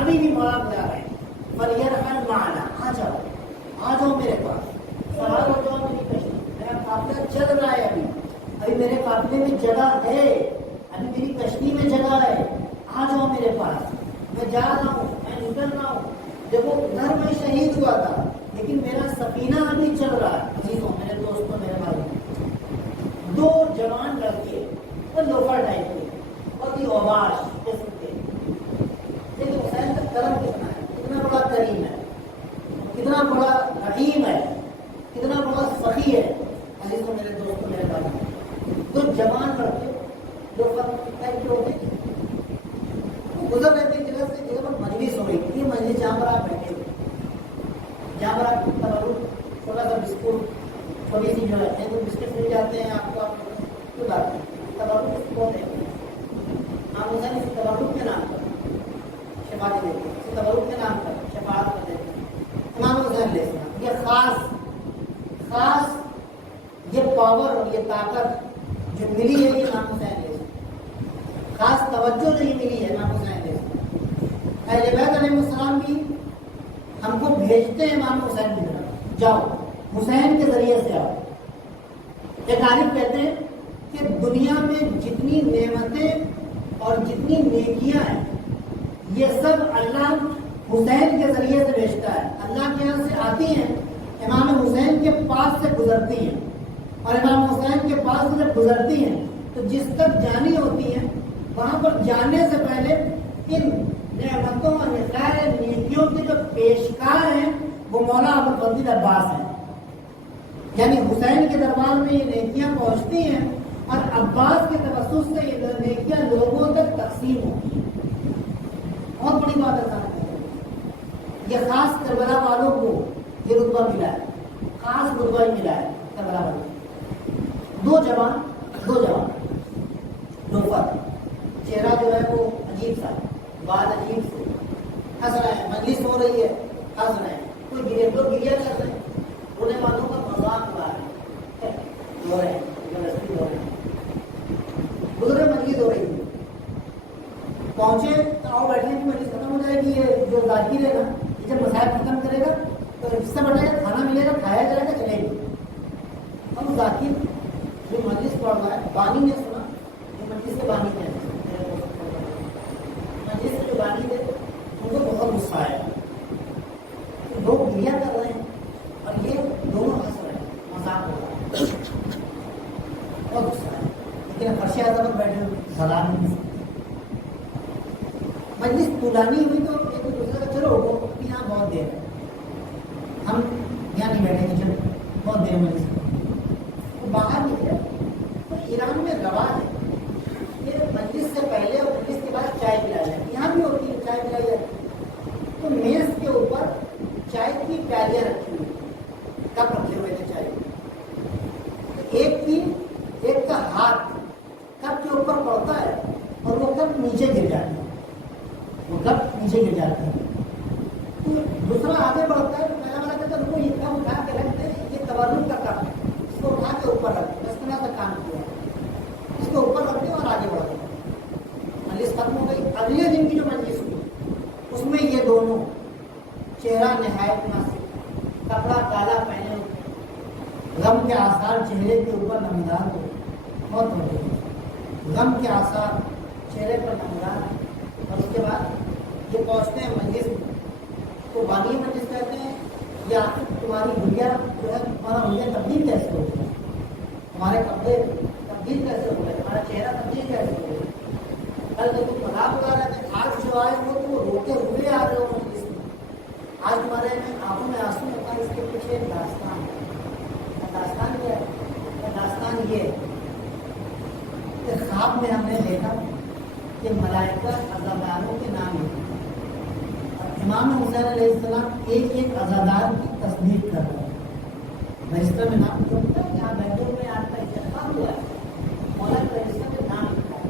ابھی بھی مولا بلا رہے ہیں، فلیرحل معنا، آ جاؤ میرے پاس، سوار ہو جاؤ میری کشتی. میرا قافلہ چل رہا ہے، ابھی میرے قافلے میں جگہ ہے، ابھی میری کشتی میں جگہ ہے، آ جاؤ میرے پاس. میں جا رہا ہوں، میں نکل رہا ہوں. دیکھو ادھر میں شہید ہوا تھا لیکن میرا سفینہ ابھی چل رہا ہے. عزیزوں، میرے دوستوں، میرے بھائی، دو جوان لڑکے اور لوفر ٹائپ کے اور یہ اوباش قسم کے. لیکن حسین کا کرم کتنا ہے، کتنا بڑا کریم ہے، کتنا بڑا رحیم ہے، کتنا بڑا سخی ہے. عزیزوں، میرے دوستوں، میرے بھائی، دو جوان لڑکے لوفر ٹائپ کے ہوتے ہیں، گزر رہتے ہیں جگہ سے جگہ پر مجلس ہو رہی تھی. یہ مجلس جہاں پر آپ بیٹھے ہوئے، جہاں پر آپ تھوڑا سا بسکٹ، چھوٹی سی جو ہے تو بسکٹ مل جاتے ہیں آپ کو، آپ کیوں بات ہے تبرک بہت ہے. آپ حسین اس تبرک کے نام پر شفا دے دیتے ہیں، اس تبرک کے نام پر شفاعت کر دیتے ہیں. امام حسین علیہ السلام یہ خاص یہ پاور اور یہ طاقت جو ملی ہے یہ امام حسین علیہ السلام خاص توجہ نہیں ملی ہے امام حسین کے اہل بیت علیہ السلام بھی ہم کو بھیجتے ہیں امام حسین کی طرف، جاؤ حسین کے ذریعے سے آؤ۔ ایک عارف کہتے ہیں کہ دنیا میں جتنی نعمتیں اور جتنی نیکیاں ہیں یہ سب اللہ حسین کے ذریعے سے بھیجتا ہے، اللہ کے یہاں سے آتی ہیں، امام حسین کے پاس سے گزرتی ہیں، اور امام حسین کے پاس سے جب گزرتی ہیں تو جس تک جانی ہوتی ہیں وہاں پر جانے سے پہلے ان نعمتوں اور نخیر نیکیوں کے جو پیشکار ہیں وہ مولا ابوالفضل عباس ہیں، یعنی حسین کے دربار میں یہ نیکیاں پہنچتی ہیں اور عباس کے توسط سے یہ نیکیاں لوگوں تک تقسیم ہوتی ہیں۔ بہت بڑی بات ہے صاحب، یہ خاص کربلا والوں کو یہ رتبہ ملا ہے، خاص رتبہ ہی ملا ہے کربلا والوں کو۔ دو جوان دو فرق، چہرہ جو ہے وہ عجیب سا، بال عجیب سے، ہنس رہے ہیں، مجلس ہو رہی ہے، ہنس رہے ہیں، کوئی گرے تو گریا کر رہے ہیں، رونے والوں کا مذاق اڑا رہے ہیں، رو رہے ہیں، گزرے مجلس ہو رہی تھی، پہنچے تو آؤ بیٹھنے کی مجلس ختم ہو جائے گی، یہ جو ذاکر ہے نا یہ جب مسائل ختم کرے گا تو اس سے بٹائے کھانا ملے گا، کھایا جائے گا، چلے گی۔ اب ذاکر جو مجلس پڑھ رہا ہے، بانی نے سنا، یہ مجلس کے بانی نے مجلس کے جو بانی تھے ان کو بہت غصہ آیا، لوگ گریا کر رہے ہیں اور یہ دونوں ہنس رہے ہیں، مذاق ہو رہا ہے، بہت غصہ آیا، لیکن فرش اعظم پر بیٹھے سلام نہیں دے سکتے۔ مجلس طولانی ہوئی تو ایک دوسرے کا چلو اٹھو، یہاں بہت دیر ہے، ہم یہاں نہیں بیٹھیں گے، چلو بہت دیر مجلس باہر نکلے تو ایران میں رواج ہے کہ مجلس سے پہلے اور مجلس کے بعد چائے پلائی جائے، یہاں بھی ہوتی ہے چائے پلائی جاتی، تو میز کے اوپر چائے کی پیالیاں رکھی ہوئی، کپ رکھے ہوئے تھے چائے، ایک کا ہاتھ کپ کے اوپر پڑتا ہے اور وہ کپ نیچے گر جاتا ہے، تو دوسرا آگے بڑھتا ہے، تو پہلا والا کہتا ہے ان کو یہ کپ اٹھا کے رکھتے ہیں، یہ تورن کا کپ ہے، اس کو اٹھا کے اوپر رکھتے ہیں، اس طرح سے کام کیا ہے، اس کو اوپر رکھتے ہیں اور آگے بڑھتے ہیں۔ مجلس ختم ہو گئی، اگلے دن کی جو مجلس ہوئی اس میں یہ دونوں چہرہ نہایت ناسک، کپڑا کالا پہنے ہوئے، غم کے آثار چہرے کے اوپر نمودار ہو، بہت ہوتے غم کے آثار چہرے پر نمودار، اور اس کے بعد یہ پہنچتے ہیں مجلس تو بانی مجلس کہتے ہیں، یا تمہاری گڑیا جو ہے تمہارا ہولیا تبدیل کیسے ہو گیا، تمہارے کپڑے تبدیل کیسے ہو گئے، تمہارا چہرہ تبدیل کیسے ہو گیا، کل جب تم مذاق اڑا رہے تھے، آج جو آئے ہو تو وہ روتے ہوئے آ رہے ہو مجلس میں، آج تمہارے آنکھوں میں آنسو ہوتا ہے، اس کے پیچھے ایک داستان ہے، داستان کیا ہے، داستان یہ ہے کہ خواب میں ہم نے دیکھا کہ ملائکہ عزاداروں کے نام لکھتے ہیں، اور امام حسین علیہ السلام ایک ایک عزادار کی تصدیق کر رہے ہیں، رجسٹر میں نام جو ہوتا ہے جہاں بیٹھے ہوئے آپ کا انتخاب ہوا ہے، مولا کے رجسٹر میں نام لکھا ہے،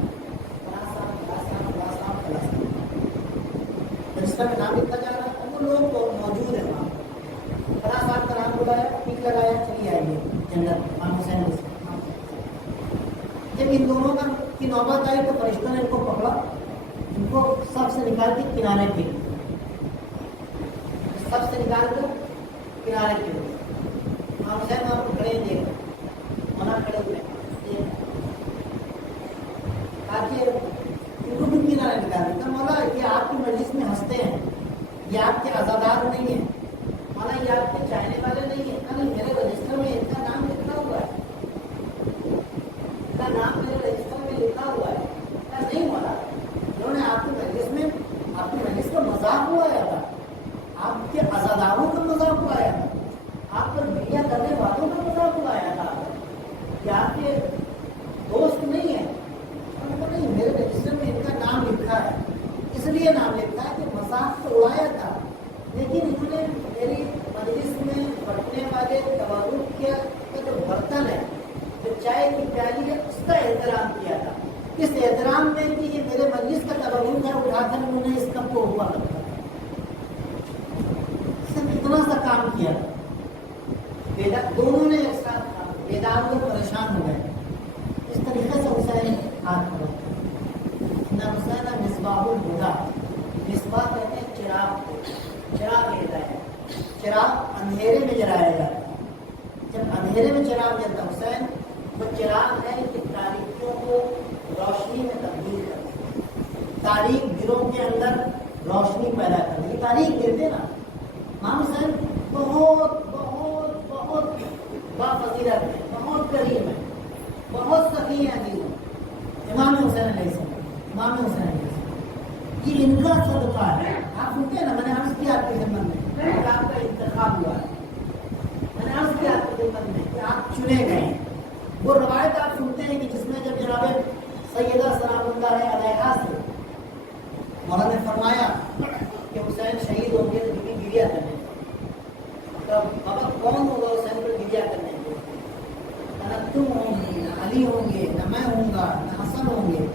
رجسٹر میں نام لکھا جا رہا ہے، وہ لوگ موجود ہیں وہاں، فلاں صاحب کا نام بلایا، ٹک لگایا، چلی آئیے جنرل امام حسین علیہ السلام۔ جب ان دونوں کی نوبت آئی تو فرشتوں نے ان کو پکڑا، ان کو سب سے نکال کے کنارے پہ، سب سے نکال کر کنارے پہ، امام حسین وہاں پر کھڑے دیکھ وہاں کھڑے ہوئے تاکہ ان کو بھی کنارے نکال دیتا، مولا یہ آپ کی مجلس میں ہنستے ہیں، یہ آپ کے عزادار نہیں ہیں، مولا یہ آپ کے چاہنے والے نہیں ہیں، نہیں میرے رجسٹر میں ان کا نام لکھا ہوا ہے، ان کا نام میرے رجسٹر میں لکھا ہوا ہے، نہیں مولا انہوں نے آپ کی مجلس میں آپ کی مجلس کا مذاق اڑایا تھا، آپ کے عزاداروں کا مذاق اڑایا تھا، آپ پر میڈیا کرنے والوں کا مذاق اڑایا تھا، یہ آپ کے دوست نہیں ہیں، نہیں میرے رجسٹر میں ان کا نام لکھا ہے، اس لیے نام لکھا ہے کہ مذاق تو اڑایا تھا، لیکن انہوں نے میری مجلس میں بٹنے والے تبرک کا جو برتن ہے، جو چائے کی پیالی ہے، اس کا احترام کیا تھا، اس احترام میں کہ یہ میرے مجلس کا تبرک ہے، اٹھا کر انہوں نے اس کپ کو اوپر رکھا، اس نے اتنا سا کام کیا، دونوں نے ایک ساتھ کام، بیدار ہوئے، پریشان ہو گئے، اس طریقے سے حسین ہاتھ پڑا۔ چراغ اندھیرے میں جلایا جاتا ہے. جب اندھیرے میں چراغ جلتا حسین وہ چراغ ہے کہ تاریکیوں کو روشنی میں تبدیل کرتا، تاریک دلوں کے اندر روشنی پیدا کرتا. یہ تاریخ دیتے نا امام حسین بہت بہت بہت بافضیلت ہے، بہت کریم ہے، بہت سخی ہیں عزیزوں. امام حسین علیہ السلام، امام حسین علیہ السلام یہ ان کا صدقہ ہے. آپ سنتے ہیں نا، میں نے عرض کیا آپ کی خدمت میں کہ آپ کا انتخاب ہوا ہے. میں نے عرض کیا آپ کی خدمت میں کہ آپ چنے گئے ہیں. وہ روایت آپ سنتے ہیں کہ جس میں جب جناب سیدہ سلام اللہ علیہا سے مولا نے فرمایا کہ حسین شہید ہوں گے تو کبھی گریا کرنے کا، بابا کون ہوگا حسین پر گریا کرنے کے؟ نہ تم ہوں گی، نہ علی ہوں گے، نہ میں ہوں گا، نہ حسن ہوں گے.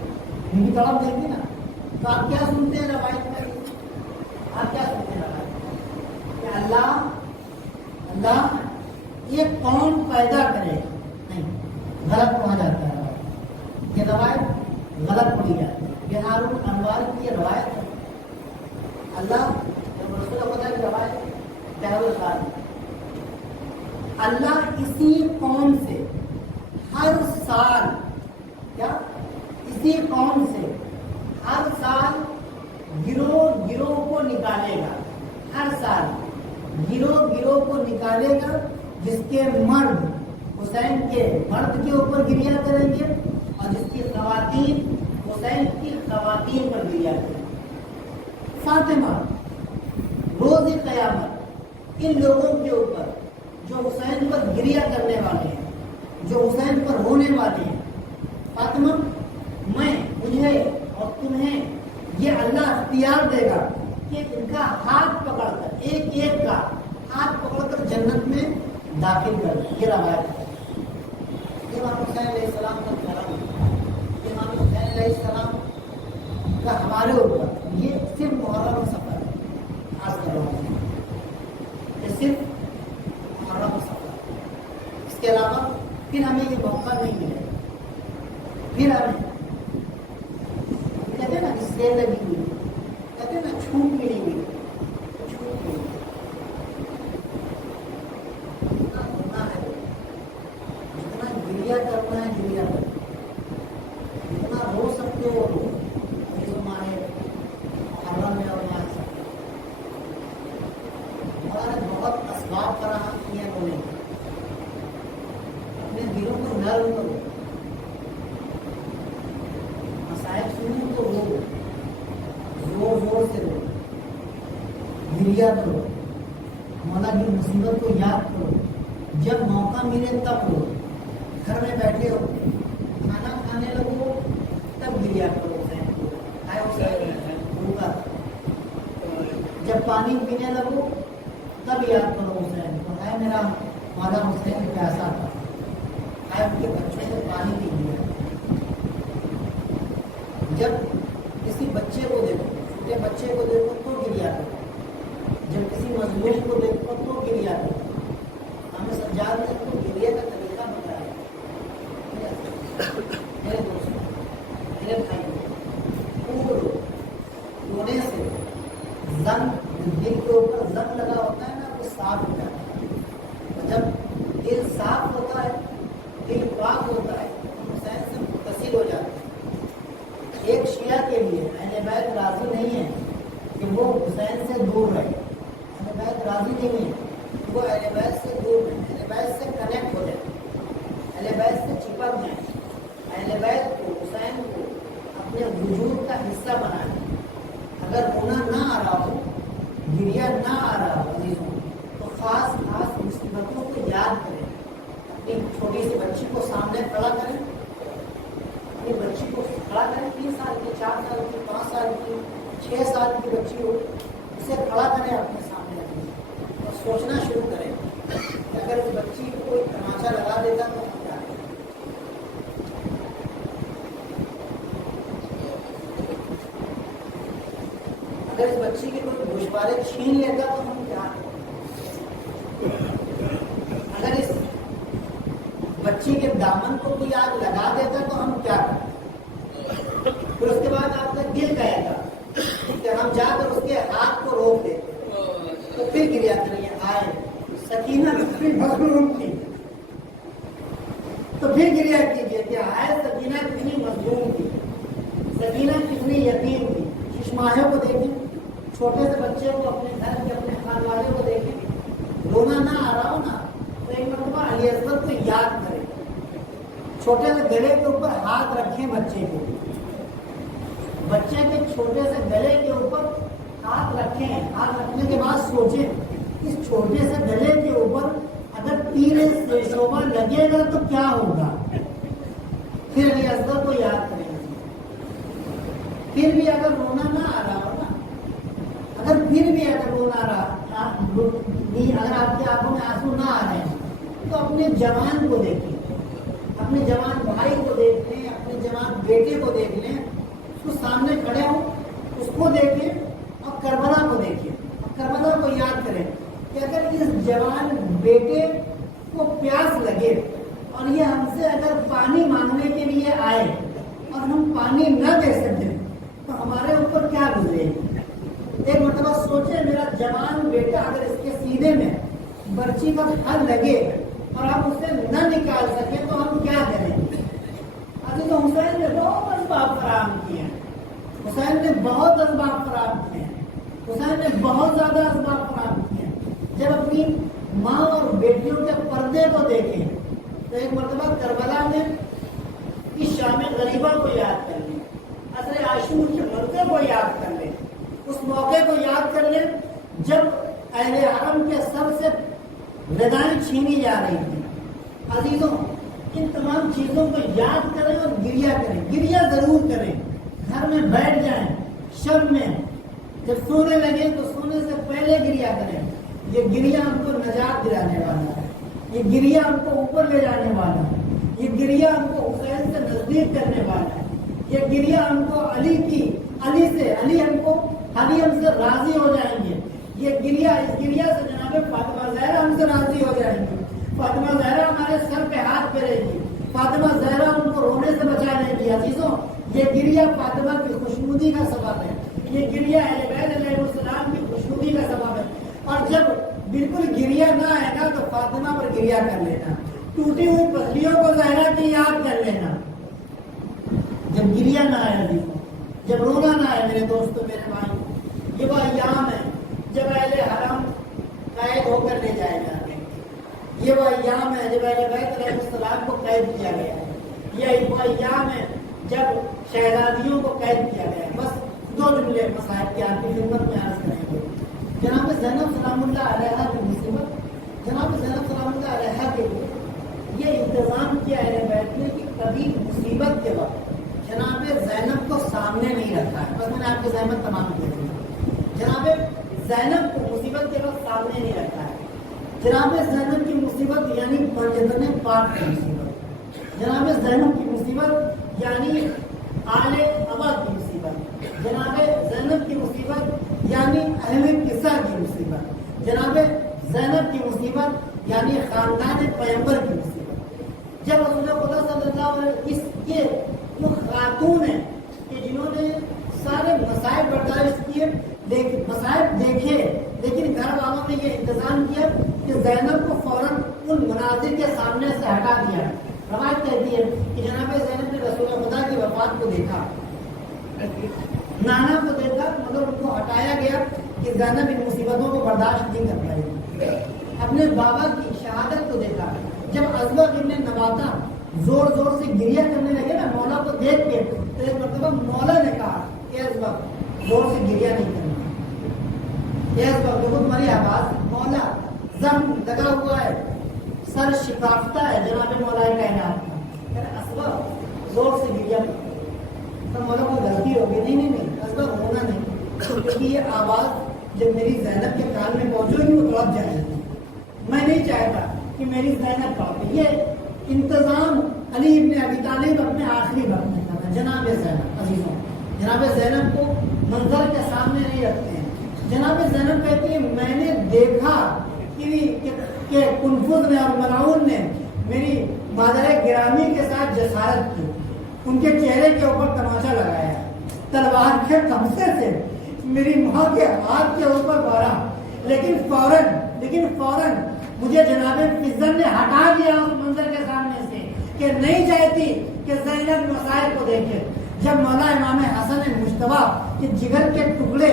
ان کی طرف دیکھیں نا تو آپ کیا سنتے ہیں روایت میں؟ آپ کیا سنتے ہیں روایت میں کہ اللہ ایک قوم پیدا کرے. نہیں، غلط پڑھا جاتا ہے. یہ روایت غلط پڑھی جاتی ہے. بہار الانوار کی یہ روایت ہے. اللہ رسول اللہ کی روایت بہار الخال، اللہ اسی قوم سے ہر سال، کیا اسی قوم سے ہر سال گروہ گروہ کو نکالے گا. ہر سال گروہ گروہ کو نکالے گا جس کے مرد حسین کے مرد کے اوپر گریا کریں گے اور جس کی خواتین حسین کی خواتین پر گریا کریں گے. فاطمہ روز قیامت ان لوگوں کے اوپر جو حسین پر گریا کرنے والے ہیں، جو حسین پر رونے والے ہیں، فاطمہ مجھے اور تمہیں یہ اللہ اختیار دے گا کہ ان کا ہاتھ پکڑ کر، ایک ایک کا ہاتھ پکڑ کر جنت میں داخل کر دیں. یہ روایت ہے. امام حسین علیہ السلام کا کرم، امام حسین علیہ السلام کا ہمارے اوپر یہ صرف محرم سفر ہے. خاص کر یہ صرف محرم سفر ہے. اس کے علاوہ پھر ہمیں یہ موقع نہیں ملے. پھر ہمیں کہتے ہیں نا سیل لگی ہوئی، کہتے ہیں نا چھوٹ ملی ہوئی، چھوٹ ملی ہوئی. جتنا ہونا ہے، جتنا گریا کرنا ہے گریا کرنا، جتنا رو سکتے ہو رو. ماہ محرم میں اور ماہ سفر ہمارے بہت اسباب فراہم کیے انہوں نے. اپنے دلوں کو نرم کرو، مسائل سنو تو رو، زور زور سے رو، گریا کرو، مولا کی مصیبت کو یاد کرو. جب موقع ملے تب رو. گھر میں بیٹھے ہو، کھانا کھانے لگو تب گریا کرو. جب پانی پینے لگو تب یاد کرو حسین کو. ہے میرا مولا حسین پیاسا تھا، ہے ان کے بچوں کو پانی پی لیا. جب کسی بچے کو دیکھو، چھوٹے بچے کو دیکھو تو گریا کرو. جب کسی مظلوم کو دیکھو تو گریا کرو. ہمیں سجاد نے تو گریا کا طریقہ بتایا. میرے دوستوں، میرے بھائی، رونے سے زنگ، دل کے اوپر زنگ لگا ہوتا ہے نا، وہ صاف ہو جاتا ہے. اور جب دل صاف ہوتا ہے، دل پاک ہوتا ہے، حسین سے متصل ہو جاتا ہے. ایک شیعہ کے لیے اہل بیت راضی نہیں ہے کہ وہ حسین سے دور رہے. اہل بیت راضی نہیں ہے کہ وہ اہل بیت سے دور رہے. اہل بیت سے کنیکٹ ہو جائے، اہل بیت سے چپک جائیں. اہل بیت کو، حسین کو اپنے وجود کا حصہ بنائیں. اگر رونا نہ آ رہا ہو، گریا نہ آ رہا ہو عزیزوں، تو خاص خاص مصیبتوں کو یاد کریں. اپنی چھوٹی سی بچی کو سامنے کھڑا کریں، اپنی بچی کو کھڑا کریں. 3 سال کی، 4 سال کی، 5 سال کی، 6 سال کی بچی ہو، اسے کھڑا کریں اپنے سامنے اور سوچنا شروع کریں کہ اگر اس بچی کو کوئی تماچا لگا دیتا تو ہم کیا کریں. اگر اس بچی کے کوئی گوشوارے چھین لیتا تو ہم کیا کریں. اگر اس بچی کے دامن کو کوئی آگ لگا دیتا تو ہم کیا کریں. پھر اس کے بعد آپ کا دل کہے گا کہ ہم جا کر اس کے ہاتھ کو روک دیتے تو پھر گریا کریں. آئے اپنے گھر کے اپنے خان والے کو دیکھیں، رونا نہ آ رہا ہو نا تو ایک مرتبہ علی اصغر کو یاد کریں، چھوٹے سے گلے کے اوپر ہاتھ رکھیں بچے کے چھوٹے سے گلے کے اوپر ہاتھ رکھیں، ہاتھ رکھنے کے بعد سوچیں اس چھوٹے سے گلے کے اوپر اگر تیر شعبہ لگے گا تو کیا ہوگا، پھر علی اصغر کو یاد کریں۔ پھر بھی اگر رونا نہ آ رہا ہو نا، اگر رونا رہا، اگر آپ کی آنکھوں میں آنسو نہ آ رہے ہیں تو اپنے جوان کو دیکھیں، اپنے جوان بھائی کو دیکھ لیں، اپنے جوان بیٹے کو دیکھ لیں، اس کو سامنے کھڑے ہوں، اس کو دیکھیں اور کربلا کو دیکھیں، اور کربلا کو یاد کریں کہ اگر اس جوان بیٹے کو پیاس لگے اور یہ ہم سے اگر پانی مانگنے کے لیے آئے اور ہم پانی نہ دے سکتے تو ہمارے اوپر کیا گزرے گی۔ ایک مرتبہ سوچے میرا جوان بیٹا اگر اس کے سینے میں برچی کا پھل لگے اور ہم اسے نہ نکال سکے تو ہم کیا کریں گے۔ عزیز حسین نے بہت اسباب فراہم کیے ہیں، حسین نے بہت اسباب فراہم کیے ہیں، حسین نے بہت زیادہ اسباب فراہم کیے ہیں۔ جب اپنی ماں اور بیٹیوں کے پردے کو دیکھیں تو ایک مرتبہ کربلا میں اس شام غریبہ کو یاد کر لیں، عصر عاشور کے مرتے کو یاد کر لیں، اس موقع کو یاد کر لیں جب اہل حرم کے سر سے ردائیں چھینی جا رہی تھی۔ عزیزوں ان تمام چیزوں کو یاد کریں اور گریہ کریں، گریہ ضرور کریں، گھر میں بیٹھ جائیں، شب میں جب سونے لگے تو سونے سے پہلے گریہ کریں۔ یہ گریہ ہم کو نجات دلانے والا ہے، یہ گریہ ہم کو اوپر لے جانے والا ہے، یہ گریہ ہم کو حسین سے نزدیک کرنے والا ہے، یہ گریہ ہم کو علی ہم سے راضی ہو جائیں گے، یہ گریہ اس گریہ سے جناب فاطمہ زہرا ہم سے راضی ہو جائیں گی، فاطمہ زہرا ہمارے سر پہ ہاتھ پھیرے گی، فاطمہ زہرا ہم کو رونے سے بچانے کی۔ عزیزوں یہ گریہ فاطمہ کی خوشنودی کا سبب ہے، یہ گریہ اہل بیت علیہ السلام کی خوشنودی کا سبب ہے۔ اور جب بالکل گریہ نہ آئے گا تو فاطمہ پر گریہ کر لینا، ٹوٹی ہوئی پسلیوں کو زہرا کی یاد کر لینا۔ جب گریہ نہ آئے، جب رونا نہ آئے میرے دوستوں میرے بھائی، یہ وہ ایام ہے جب اہل حرم قید ہو کر لے جائے جاتے ہیں، یہ وہ ایام ہے جب اہل بیت علیہ السلام کو قید کیا گیا ہے، یہ وہ ایام ہے جب شہزادیوں کو قید کیا گیا ہے۔ بس دو جملے مصائب کی آپ کی خدمت میں عرض کریں گے۔ جناب زینب سلام اللہ علیہا کی مصیبت، جناب زینب سلام اللہ علیہا کے لیے یہ انتظام کیا اہل بیت نے کہ کبھی مصیبت کے وقت جناب زینب کو سامنے نہیں رکھا ہے۔ بس میں نے آپ کی زحمت تمام کی ہے، جناب زینب کو مصیبت کے وقت سامنے نہیں رکھا ہے۔ جناب زینب کی مصیبت یعنی پنجتن پاک کی مصیبت، جناب زینب کی مصیبت یعنی آل ابا کی مصیبت، جناب زینب کی مصیبت یعنی اہل قصہ کی مصیبت، جناب زینب کی مصیبت یعنی خاندان پیغمبر کی مصیبت۔ جب رسول خدا صلی اللہ علیہ وسلم کے وہ خاتون ہیں کہ جنہوں نے سارے مسائل برداشت کیے، لیکن مسائل دیکھے، لیکن گھر والوں نے یہ انتظام کیا کہ زینب کو فوراً ان مناظر کے سامنے سے ہٹا دیا۔ روایت کہتی ہے کہ جناب زینب نے رسول خدا کی وفات کو دیکھا، نانا کو دیکھا، مگر ان کو ہٹایا گیا کہ زینب ان مصیبتوں کو برداشت نہیں کر پائے گی۔ اپنے بابا کی شہادت کو دیکھا، جب ازوا ابن نواتا زور زور سے گریہ کرنے لگے نا مولا کو دیکھ کے، تو ایک مرتبہ مولا نے کہا کہ ازوا زور سے گریہ نہیں کرنا، بہت بڑی آواز، مولا زم لگا ہوا ہے، سر شکافتہ ہے جناب مولا کائنات کا، ازوا زور سے گریہ تو مولا کو غلطی ہوگی، نہیں ازوا ہونا نہیں، کیونکہ یہ آواز جب میری زینب کے کان میں پہنچے گی وہ تڑپ جائے گی، میں نہیں چاہتا کہ میری زینب پاؤ۔ یہ انتظام علی ابن ابی طالب اپنے آخری وقت میں کرتا ہے۔ جناب زینب عزیزوں، جناب زینب کو منظر کے سامنے نہیں رکھتے ہیں۔ جناب زینب کہتی ہے میں نے دیکھا کہ کنفذ نے اور ملعون نے میری مادر گرامی کے ساتھ جسارت کی، ان کے چہرے کے اوپر تماشا لگایا، تلوار کے قبضے سے میری ماں کے ہاتھ کے اوپر مارا، لیکن فوراً مجھے جناب فضل نے ہٹا دیا اس منظر کے سامنے سے کہ نہیں چاہتی کہ زینب مسائل کو دیکھے۔ جب مولا امام حسن مجتبیٰ کے جگر کے ٹکڑے